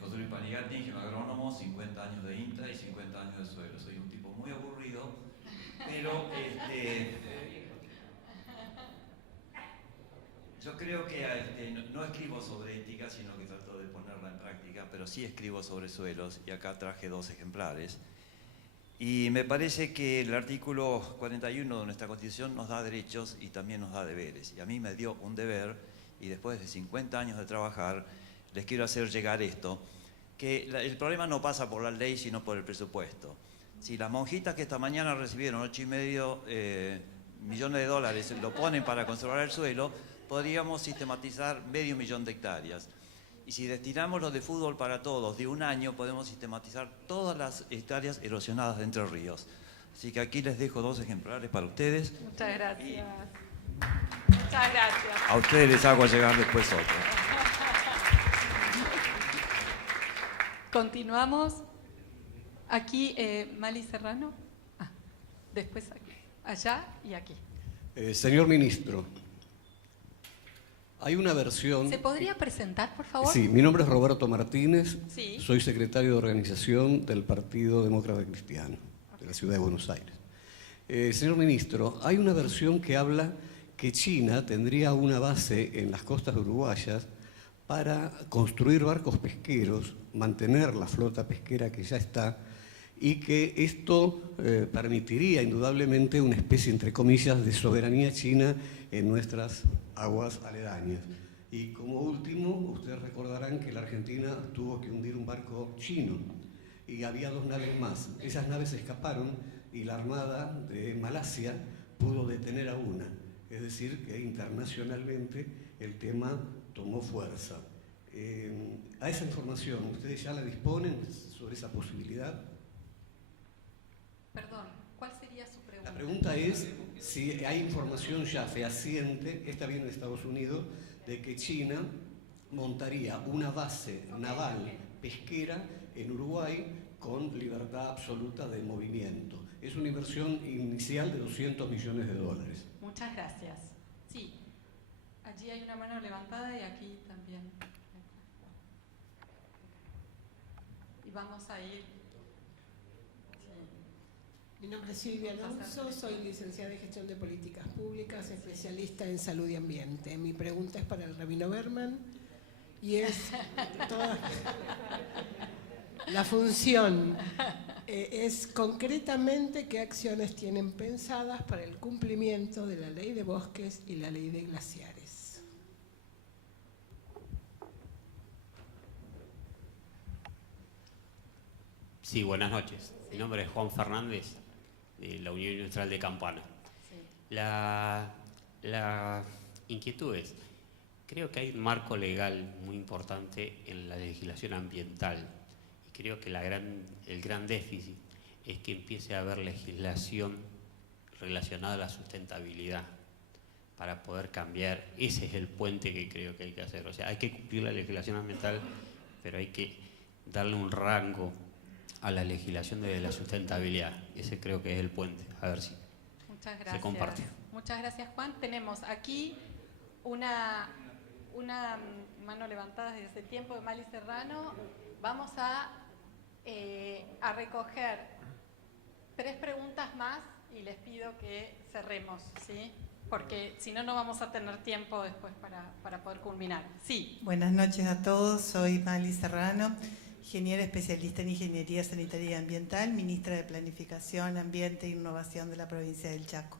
José Luis Panigatti, ingeniero agrónomo, 50 años de INTA y 50 años de suelo. Soy un tipo muy aburrido, pero yo creo que no escribo sobre ética, sino que trato de ponerla en práctica, pero sí escribo sobre suelos y acá traje 2 ejemplares. Y me parece que el artículo 41 de nuestra Constitución nos da derechos y también nos da deberes. Y a mí me dio un deber, y después de 50 años de trabajar, les quiero hacer llegar esto, que el problema no pasa por la ley, sino por el presupuesto. Si las monjitas que esta mañana recibieron $8,5 millones lo ponen para conservar el suelo, podríamos sistematizar 500.000 de hectáreas. Y si destinamos lo de fútbol para todos de un año, podemos sistematizar todas las hectáreas erosionadas de Entre Ríos. Así que aquí les dejo 2 ejemplares para ustedes. Muchas gracias. Muchas gracias. A ustedes les hago llegar después otro. Continuamos. Aquí, Mali Serrano. Después aquí. Allá y aquí. Señor ministro, hay una versión... ¿Se podría presentar, por favor? Sí, mi nombre es Roberto Martínez, sí. Soy secretario de organización del Partido Demócrata Cristiano de la Ciudad de Buenos Aires. Señor ministro, hay una versión que habla que China tendría una base en las costas uruguayas para construir barcos pesqueros, mantener la flota pesquera que ya está, y que esto permitiría indudablemente una especie, entre comillas, de soberanía china en nuestras aguas aledañas. Y como último, ustedes recordarán que la Argentina tuvo que hundir un barco chino y había 2 naves más. Esas naves escaparon y la Armada de Malasia pudo detener a una. Es decir, que internacionalmente el tema tomó fuerza. A esa información, ¿ustedes ya la disponen sobre esa posibilidad? Perdón, ¿cuál sería su pregunta? La pregunta es si hay información ya fehaciente, esta viene de Estados Unidos, de que China montaría una base naval pesquera en Uruguay con libertad absoluta de movimiento. Es una inversión inicial de $200 millones. Muchas gracias. Sí, allí hay una mano levantada y aquí también. Y vamos a ir... Mi nombre es Silvia Alonso, soy licenciada en Gestión de Políticas Públicas, especialista en salud y ambiente. Mi pregunta es para el rabino Berman y es toda la función. Es concretamente qué acciones tienen pensadas para el cumplimiento de la ley de bosques y la ley de glaciares. Sí, buenas noches. Mi nombre es Juan Fernández, de la Unión Industrial de Campana. Sí. La inquietud es, creo que hay un marco legal muy importante en la legislación ambiental y creo que el gran déficit es que empiece a haber legislación relacionada a la sustentabilidad para poder cambiar. Ese es el puente que creo que hay que hacer. O sea, hay que cumplir la legislación ambiental, pero hay que darle un rango a la legislación de la sustentabilidad. Ese creo que es el puente. A ver si Muchas gracias. se comparte. Muchas gracias, Juan. Tenemos aquí una mano levantada desde hace tiempo de Mali Serrano. Vamos a recoger 3 preguntas más y les pido que cerremos, ¿sí? Porque si no, no vamos a tener tiempo después para poder culminar. Sí. Buenas noches a todos, soy Mali Serrano, ingeniera especialista en Ingeniería Sanitaria y Ambiental, ministra de Planificación, Ambiente e Innovación de la provincia del Chaco.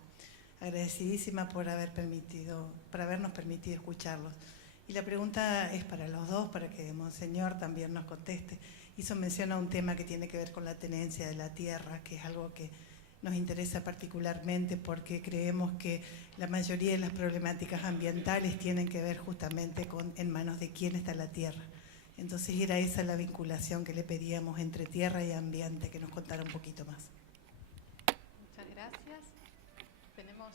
Agradecidísima por habernos permitido escucharlos. Y la pregunta es para los dos, para que Monseñor también nos conteste. Hizo mención a un tema que tiene que ver con la tenencia de la tierra, que es algo que nos interesa particularmente porque creemos que la mayoría de las problemáticas ambientales tienen que ver justamente con en manos de quién está la tierra. Entonces era esa la vinculación que le pedíamos entre tierra y ambiente, que nos contara un poquito más. Muchas gracias. Tenemos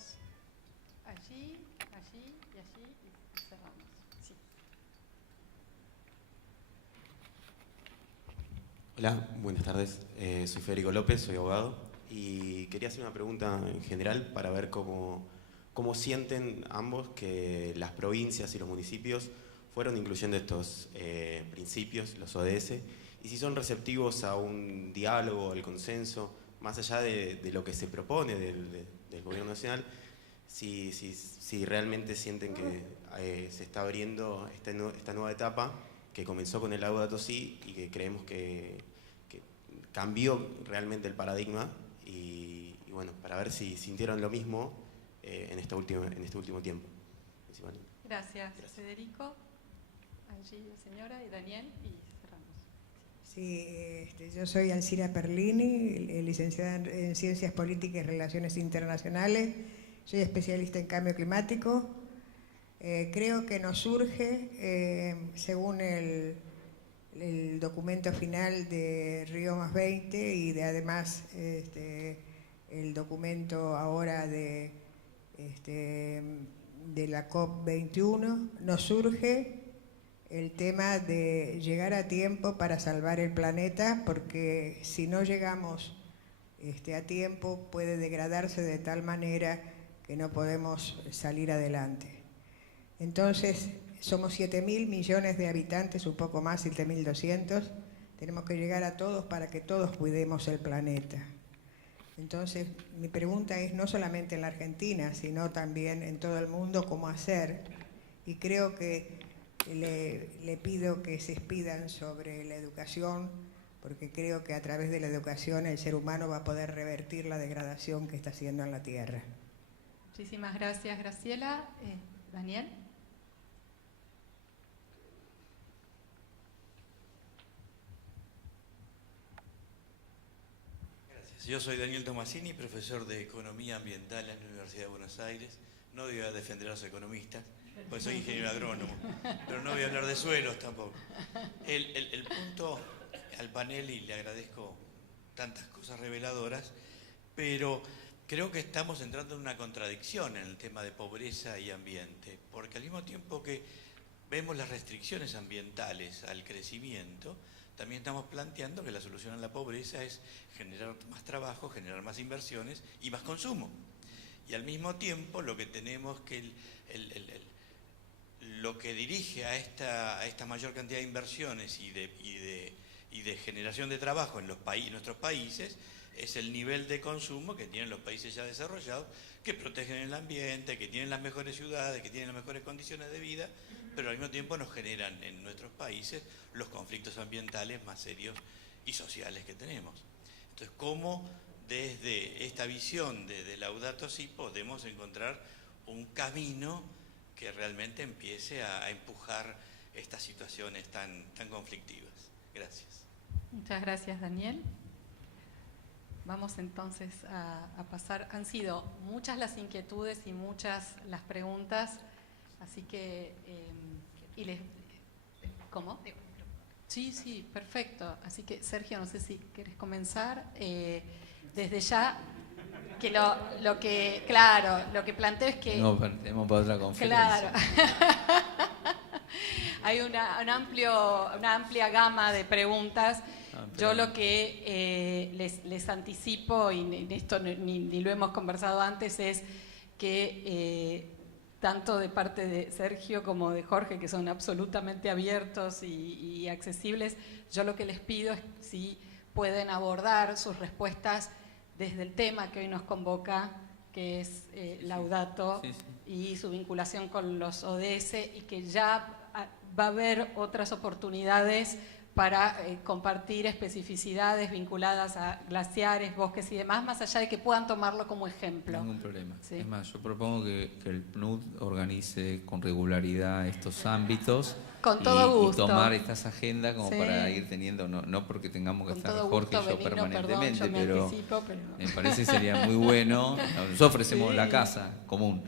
allí y cerramos. Sí. Hola, buenas tardes. Soy Federico López, soy abogado y quería hacer una pregunta en general para ver cómo sienten ambos que las provincias y los municipios fueron incluyendo estos principios, los ODS, y si son receptivos a un diálogo, al consenso, más allá de lo que se propone del Gobierno Nacional, si realmente sienten que se está abriendo esta nueva etapa que comenzó con el Laudato Si y que creemos que cambió realmente el paradigma y bueno, para ver si sintieron lo mismo en este último tiempo. Gracias, Federico. Allí la señora y Daniel y cerramos. Sí, yo soy Alcira Perlini, licenciada en Ciencias Políticas y Relaciones Internacionales. Soy especialista en cambio climático. Creo que nos surge, según el documento final de Río +20 y además el documento ahora de la COP21, nos surge el tema de llegar a tiempo para salvar el planeta, porque si no llegamos a tiempo puede degradarse de tal manera que no podemos salir adelante. Entonces, somos 7.000 millones de habitantes, un poco más, 7.200. Tenemos que llegar a todos para que todos cuidemos el planeta. Entonces, mi pregunta es no solamente en la Argentina, sino también en todo el mundo, cómo hacer. Y creo que le pido que se expidan sobre la educación, porque creo que a través de la educación el ser humano va a poder revertir la degradación que está haciendo en la Tierra. Muchísimas gracias, Graciela. Daniel. Yo soy Daniel Tomasini, profesor de Economía Ambiental en la Universidad de Buenos Aires. No voy a defender a los economistas, pues soy ingeniero agrónomo, pero no voy a hablar de suelos tampoco. El punto al panel, y le agradezco tantas cosas reveladoras, pero creo que estamos entrando en una contradicción en el tema de pobreza y ambiente, porque al mismo tiempo que vemos las restricciones ambientales al crecimiento, también estamos planteando que la solución a la pobreza es generar más trabajo, generar más inversiones y más consumo. Y al mismo tiempo lo que tenemos que lo que dirige a esta mayor cantidad de inversiones y de generación de trabajo en nuestros países es el nivel de consumo que tienen los países ya desarrollados, que protegen el ambiente, que tienen las mejores ciudades, que tienen las mejores condiciones de vida, pero al mismo tiempo nos generan en nuestros países los conflictos ambientales más serios y sociales que tenemos. Entonces, ¿cómo desde esta visión de Laudato Si podemos encontrar un camino que realmente empiece a empujar estas situaciones tan conflictivas? Gracias. Muchas gracias, Daniel. vamos entonces a pasar. Han sido muchas las inquietudes y muchas las preguntas, así que... ¿Cómo? Sí, perfecto. Así que, Sergio, no sé si quieres comenzar. Desde ya, que lo que planteo es que... No, tenemos para otra conferencia. Claro. Hay una amplia gama de preguntas. Yo lo que les anticipo, y esto ni lo hemos conversado antes, es que tanto de parte de Sergio como de Jorge, que son absolutamente abiertos y accesibles, yo lo que les pido es si pueden abordar sus respuestas desde el tema que hoy nos convoca, que es Laudato y su vinculación con los ODS, y que ya va a haber otras oportunidades para compartir especificidades vinculadas a glaciares, bosques y demás, más allá de que puedan tomarlo como ejemplo. Ningún problema. Sí. Es más, yo propongo que el PNUD organice con regularidad estos ámbitos. Con todo gusto. Y tomar estas agendas como para ir teniendo, no porque tengamos que estar Jorge y yo permanentemente, pero me parece que sería muy bueno. Nosotros ofrecemos la casa común.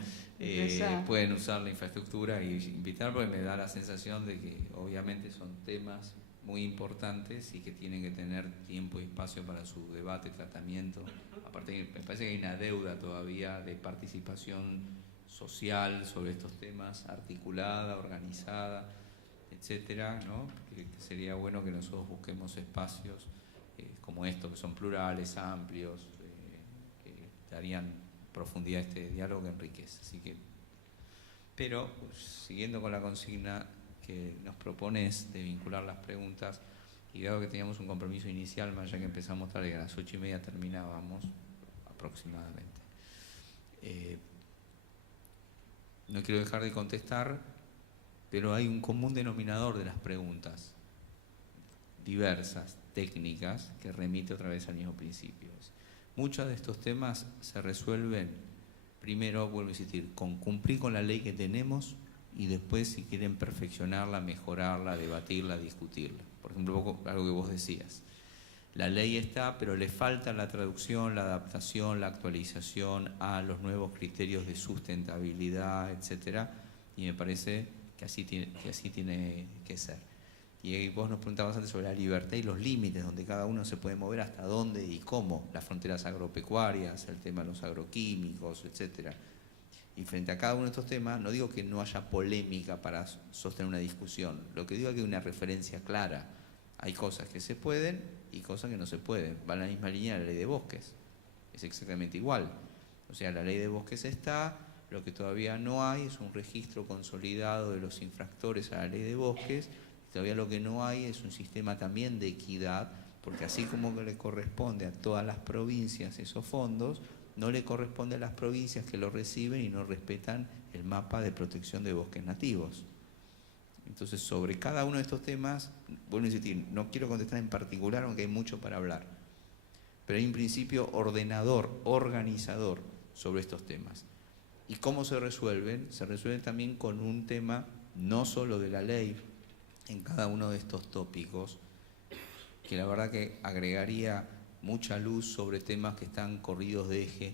Pueden usar la infraestructura y invitar, porque me da la sensación de que obviamente son temas muy importantes y que tienen que tener tiempo y espacio para su debate, tratamiento. Aparte, me parece que hay una deuda todavía de participación social sobre estos temas, articulada, organizada, etcétera, ¿no? Que sería bueno que nosotros busquemos espacios como estos, que son plurales, amplios, que darían profundidad a este diálogo que enriquece. Así que, pero siguiendo con la consigna que nos propones de vincular las preguntas, y dado que teníamos un compromiso inicial, más allá que empezamos tarde, a las 8:30 terminábamos aproximadamente. No quiero dejar de contestar, pero hay un común denominador de las preguntas, diversas, técnicas, que remite otra vez al mismo principio. Muchos de estos temas se resuelven, primero, vuelvo a insistir, con cumplir con la ley que tenemos, y después, si quieren perfeccionarla, mejorarla, debatirla, discutirla. Por ejemplo, algo que vos decías. La ley está, pero le falta la traducción, la adaptación, la actualización a los nuevos criterios de sustentabilidad, etcétera, y me parece que así tiene que ser. Y vos nos preguntabas antes sobre la libertad y los límites, donde cada uno se puede mover, hasta dónde y cómo, las fronteras agropecuarias, el tema de los agroquímicos, etcétera. Y frente a cada uno de estos temas, no digo que no haya polémica para sostener una discusión, lo que digo es que hay una referencia clara. Hay cosas que se pueden y cosas que no se pueden. Va en la misma línea de la ley de bosques, es exactamente igual. O sea, la ley de bosques está, lo que todavía no hay es un registro consolidado de los infractores a la ley de bosques, y todavía lo que no hay es un sistema también de equidad, porque así como que le corresponde a todas las provincias esos fondos, no le corresponde a las provincias que lo reciben y no respetan el mapa de protección de bosques nativos. Entonces, sobre cada uno de estos temas, vuelvo a insistir, no quiero contestar en particular, aunque hay mucho para hablar, pero hay un principio ordenador, organizador sobre estos temas. ¿Y cómo se resuelven? Se resuelven también con un tema no solo de la ley en cada uno de estos tópicos, que la verdad que agregaría mucha luz sobre temas que están corridos de eje.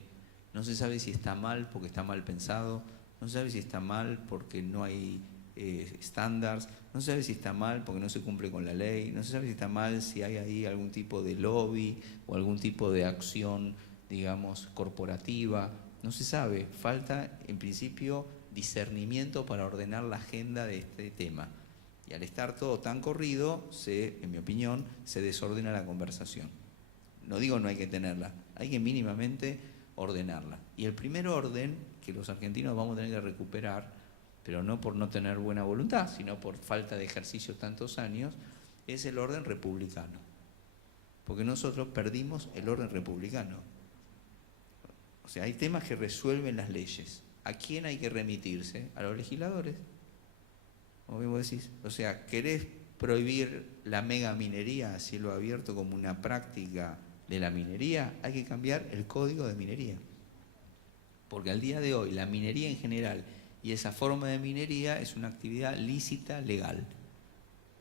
No se sabe si está mal porque está mal pensado, no se sabe si está mal porque no hay estándares, no se sabe si está mal porque no se cumple con la ley, no se sabe si está mal si hay ahí algún tipo de lobby o algún tipo de acción, digamos, corporativa. No se sabe, falta en principio discernimiento para ordenar la agenda de este tema. Y al estar todo tan corrido, en mi opinión, se desordena la conversación. No digo no hay que tenerla, hay que mínimamente ordenarla. Y el primer orden que los argentinos vamos a tener que recuperar, pero no por no tener buena voluntad, sino por falta de ejercicio tantos años, es el orden republicano. Porque nosotros perdimos el orden republicano. O sea, hay temas que resuelven las leyes. ¿A quién hay que remitirse? A los legisladores. Como bien vos decís. O sea, ¿querés prohibir la megaminería a cielo abierto como una práctica de la minería? Hay que cambiar el código de minería. Porque al día de hoy la minería en general y esa forma de minería es una actividad lícita, legal.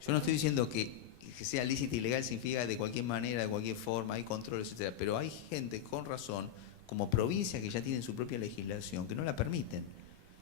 Yo no estoy diciendo que que sea lícita y legal significa de cualquier manera, de cualquier forma, hay controles, etc. Pero hay gente con razón, como provincias que ya tienen su propia legislación, que no la permiten.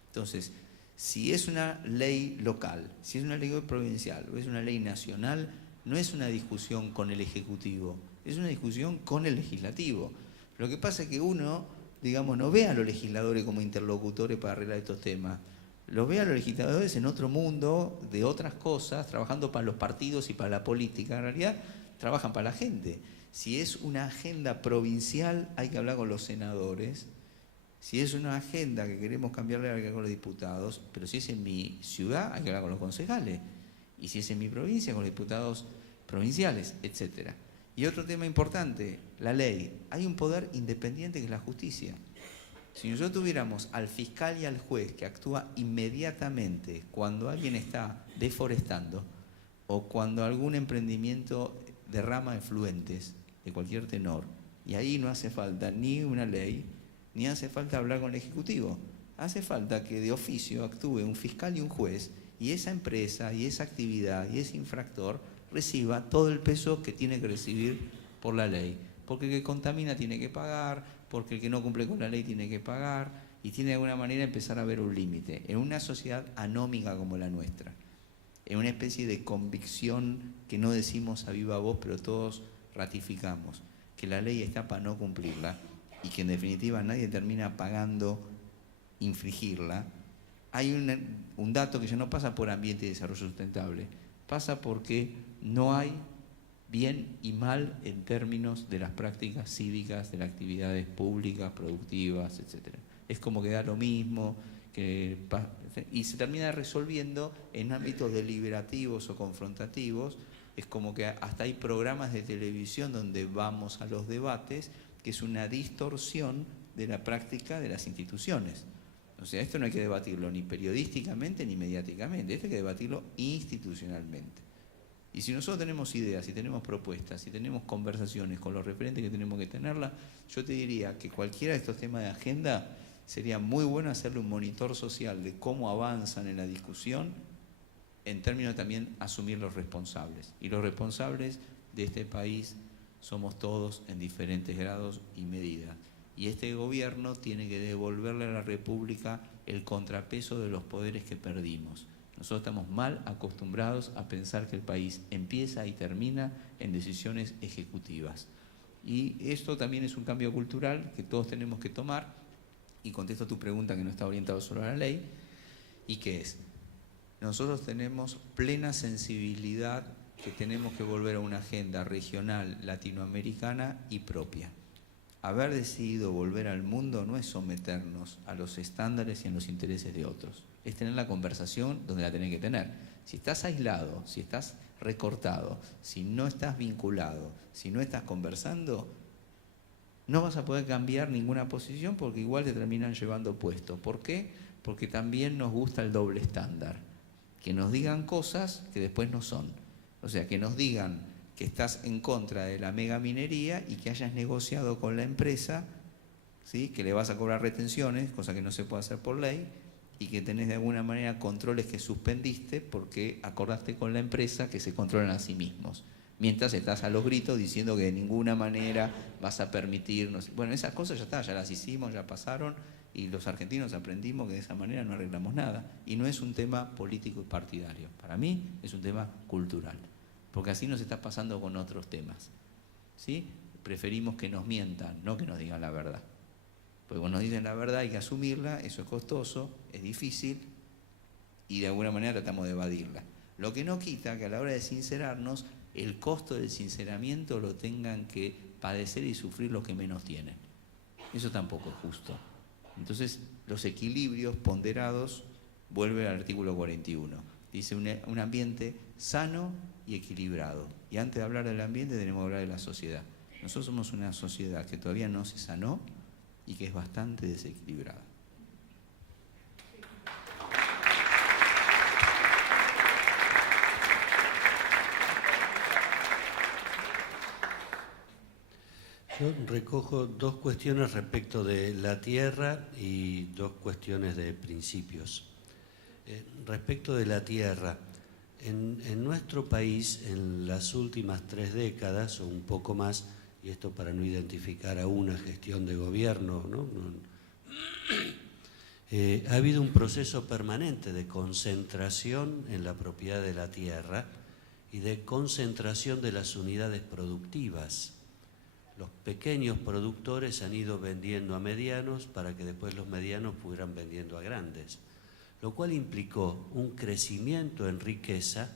Entonces, si es una ley local, si es una ley provincial o es una ley nacional, no es una discusión con el Ejecutivo, es una discusión con el Legislativo. Lo que pasa es que uno, digamos, no ve a los legisladores como interlocutores para arreglar estos temas. Los ve a los legisladores en otro mundo, de otras cosas, trabajando para los partidos y para la política. En realidad, trabajan para la gente. Si es una agenda provincial, hay que hablar con los senadores. Si es una agenda que queremos cambiarle, hay que hablar con los diputados. Pero si es en mi ciudad, hay que hablar con los concejales. Y si es en mi provincia, con los diputados provinciales, etc. Y otro tema importante, la ley. Hay un poder independiente que es la justicia. Si nosotros tuviéramos al fiscal y al juez que actúa inmediatamente cuando alguien está deforestando o cuando algún emprendimiento derrama efluentes de cualquier tenor, y ahí no hace falta ni una ley, ni hace falta hablar con el Ejecutivo. Hace falta que de oficio actúe un fiscal y un juez, y esa empresa, y esa actividad, y ese infractor reciba todo el peso que tiene que recibir por la ley. Porque el que contamina tiene que pagar, porque el que no cumple con la ley tiene que pagar, y tiene de alguna manera empezar a ver un límite. En una sociedad anómica como la nuestra, en una especie de convicción que no decimos a viva voz, pero todos ratificamos, que la ley está para no cumplirla, y que en definitiva nadie termina pagando infringirla. Hay un dato que ya no pasa por ambiente y desarrollo sustentable, pasa porque no hay bien y mal en términos de las prácticas cívicas, de las actividades públicas, productivas, etc. Es como que da lo mismo, y se termina resolviendo en ámbitos deliberativos o confrontativos. Es como que hasta hay programas de televisión donde vamos a los debates, que es una distorsión de la práctica de las instituciones. O sea, esto no hay que debatirlo ni periodísticamente ni mediáticamente, esto hay que debatirlo institucionalmente. Y si nosotros tenemos ideas, si tenemos propuestas, si tenemos conversaciones con los referentes que tenemos que tenerla, yo te diría que cualquiera de estos temas de agenda sería muy bueno hacerle un monitor social de cómo avanzan en la discusión, en términos de también asumir los responsables. Y los responsables de este país somos todos en diferentes grados y medidas. Y este gobierno tiene que devolverle a la República el contrapeso de los poderes que perdimos. Nosotros estamos mal acostumbrados a pensar que el país empieza y termina en decisiones ejecutivas. Y esto también es un cambio cultural que todos tenemos que tomar, y contesto tu pregunta que no está orientada solo a la ley, y que es, nosotros tenemos plena sensibilidad que tenemos que volver a una agenda regional, latinoamericana y propia. Haber decidido volver al mundo no es someternos a los estándares y a los intereses de otros. Es tener la conversación donde la tenés que tener. Si estás aislado, si estás recortado, si no estás vinculado, si no estás conversando, no vas a poder cambiar ninguna posición porque igual te terminan llevando puesto. ¿Por qué? Porque también nos gusta el doble estándar. Que nos digan cosas que después no son. O sea, que nos digan que estás en contra de la megaminería y que hayas negociado con la empresa, ¿sí?, que le vas a cobrar retenciones, cosa que no se puede hacer por ley, y que tenés de alguna manera controles que suspendiste porque acordaste con la empresa que se controlan a sí mismos. Mientras estás a los gritos diciendo que de ninguna manera vas a permitirnos. Bueno, esas cosas ya está, ya las hicimos, ya pasaron, y los argentinos aprendimos que de esa manera no arreglamos nada. Y no es un tema político y partidario. Para mí es un tema cultural. Porque así nos está pasando con otros temas, ¿sí? Preferimos que nos mientan, no que nos digan la verdad. Porque cuando nos dicen la verdad hay que asumirla, eso es costoso, es difícil, y de alguna manera tratamos de evadirla. Lo que no quita que a la hora de sincerarnos, el costo del sinceramiento lo tengan que padecer y sufrir los que menos tienen. Eso tampoco es justo. Entonces, los equilibrios ponderados, vuelve al artículo 41. Dice un ambiente sano y equilibrado. Y antes de hablar del ambiente tenemos que hablar de la sociedad. Nosotros somos una sociedad que todavía no se sanó y que es bastante desequilibrada. Yo recojo dos cuestiones respecto de la tierra y dos cuestiones de principios. Respecto de la tierra, En nuestro país, en las últimas 3 décadas o un poco más, y esto para no identificar a una gestión de gobierno, ¿no? Ha habido un proceso permanente de concentración en la propiedad de la tierra y de concentración de las unidades productivas. Los pequeños productores han ido vendiendo a medianos para que después los medianos fueran vendiendo a grandes, lo cual implicó un crecimiento en riqueza,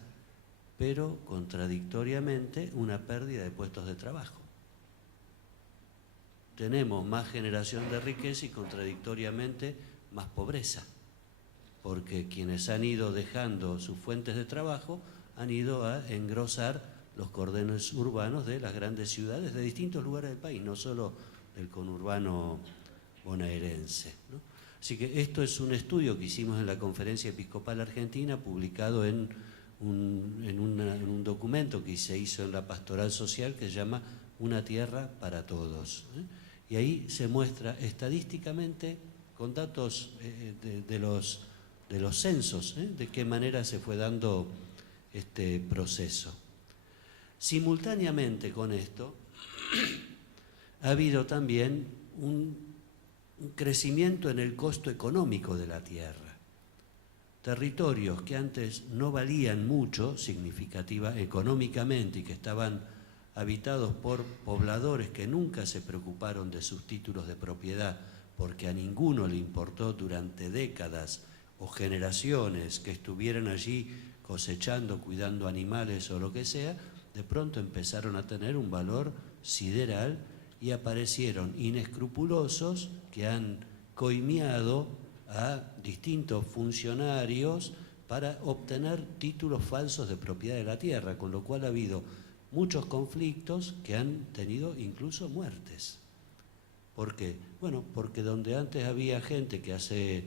pero contradictoriamente una pérdida de puestos de trabajo. Tenemos más generación de riqueza y contradictoriamente más pobreza, porque quienes han ido dejando sus fuentes de trabajo han ido a engrosar los cordones urbanos de las grandes ciudades de distintos lugares del país, no solo del conurbano bonaerense, ¿no? Así que esto es un estudio que hicimos en la Conferencia Episcopal Argentina, publicado en un documento que se hizo en la Pastoral Social que se llama Una Tierra para Todos, ¿eh? Y ahí se muestra estadísticamente, con datos de los censos, de qué manera se fue dando este proceso. Simultáneamente con esto, ha habido también un crecimiento en el costo económico de la tierra. Territorios que antes no valían mucho, significativa económicamente, y que estaban habitados por pobladores que nunca se preocuparon de sus títulos de propiedad, porque a ninguno le importó durante décadas o generaciones que estuvieran allí cosechando, cuidando animales o lo que sea, de pronto empezaron a tener un valor sideral y aparecieron inescrupulosos que han coimeado a distintos funcionarios para obtener títulos falsos de propiedad de la tierra, con lo cual ha habido muchos conflictos que han tenido incluso muertes. ¿Por qué? Bueno, porque donde antes había gente que hace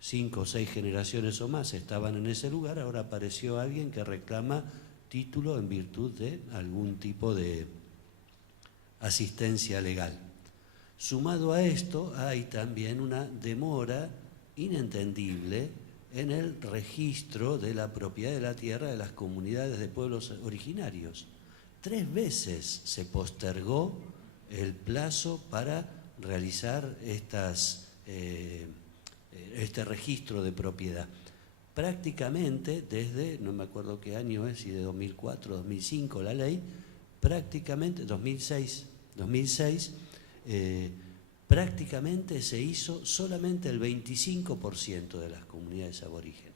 5 o 6 generaciones o más estaban en ese lugar, ahora apareció alguien que reclama título en virtud de algún tipo de asistencia legal. Sumado a esto, hay también una demora inentendible en el registro de la propiedad de la tierra de las comunidades de pueblos originarios. 3 veces se postergó el plazo para realizar este registro de propiedad. Prácticamente desde, no me acuerdo qué año es, si de 2004, 2005 la ley, prácticamente 2006, prácticamente se hizo solamente el 25% de las comunidades aborígenes.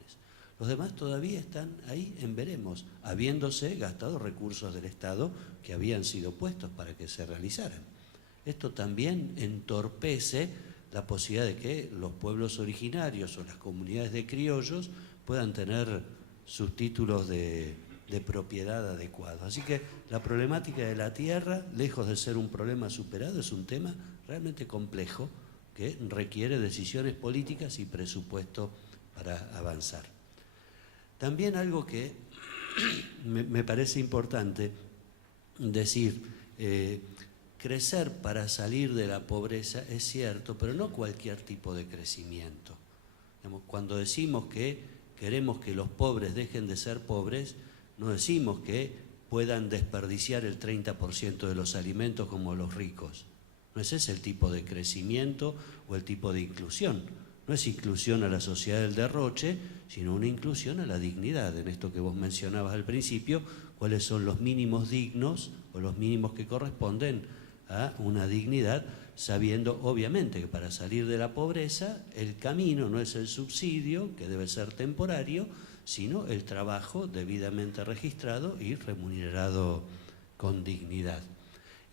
Los demás todavía están ahí en veremos, habiéndose gastado recursos del Estado que habían sido puestos para que se realizaran. Esto también entorpece la posibilidad de que los pueblos originarios o las comunidades de criollos puedan tener sus títulos de propiedad adecuados. Así que la problemática de la tierra, lejos de ser un problema superado, es un tema realmente complejo que requiere decisiones políticas y presupuesto para avanzar. También algo que me parece importante decir, crecer para salir de la pobreza es cierto, pero no cualquier tipo de crecimiento. Cuando decimos que queremos que los pobres dejen de ser pobres, no decimos que puedan desperdiciar el 30% de los alimentos como los ricos. No es ese el tipo de crecimiento o el tipo de inclusión. No es inclusión a la sociedad del derroche, sino una inclusión a la dignidad. En esto que vos mencionabas al principio, cuáles son los mínimos dignos o los mínimos que corresponden a una dignidad, sabiendo obviamente que para salir de la pobreza el camino no es el subsidio, que debe ser temporario, sino el trabajo debidamente registrado y remunerado con dignidad.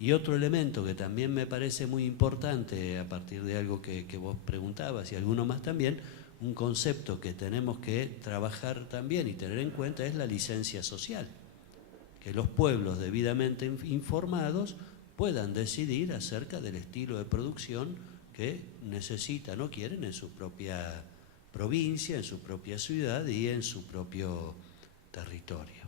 Y otro elemento que también me parece muy importante, a partir de algo que vos preguntabas y alguno más también, un concepto que tenemos que trabajar también y tener en cuenta es la licencia social. Que los pueblos debidamente informados puedan decidir acerca del estilo de producción que necesitan o quieren en su propia provincia, en su propia ciudad y en su propio territorio.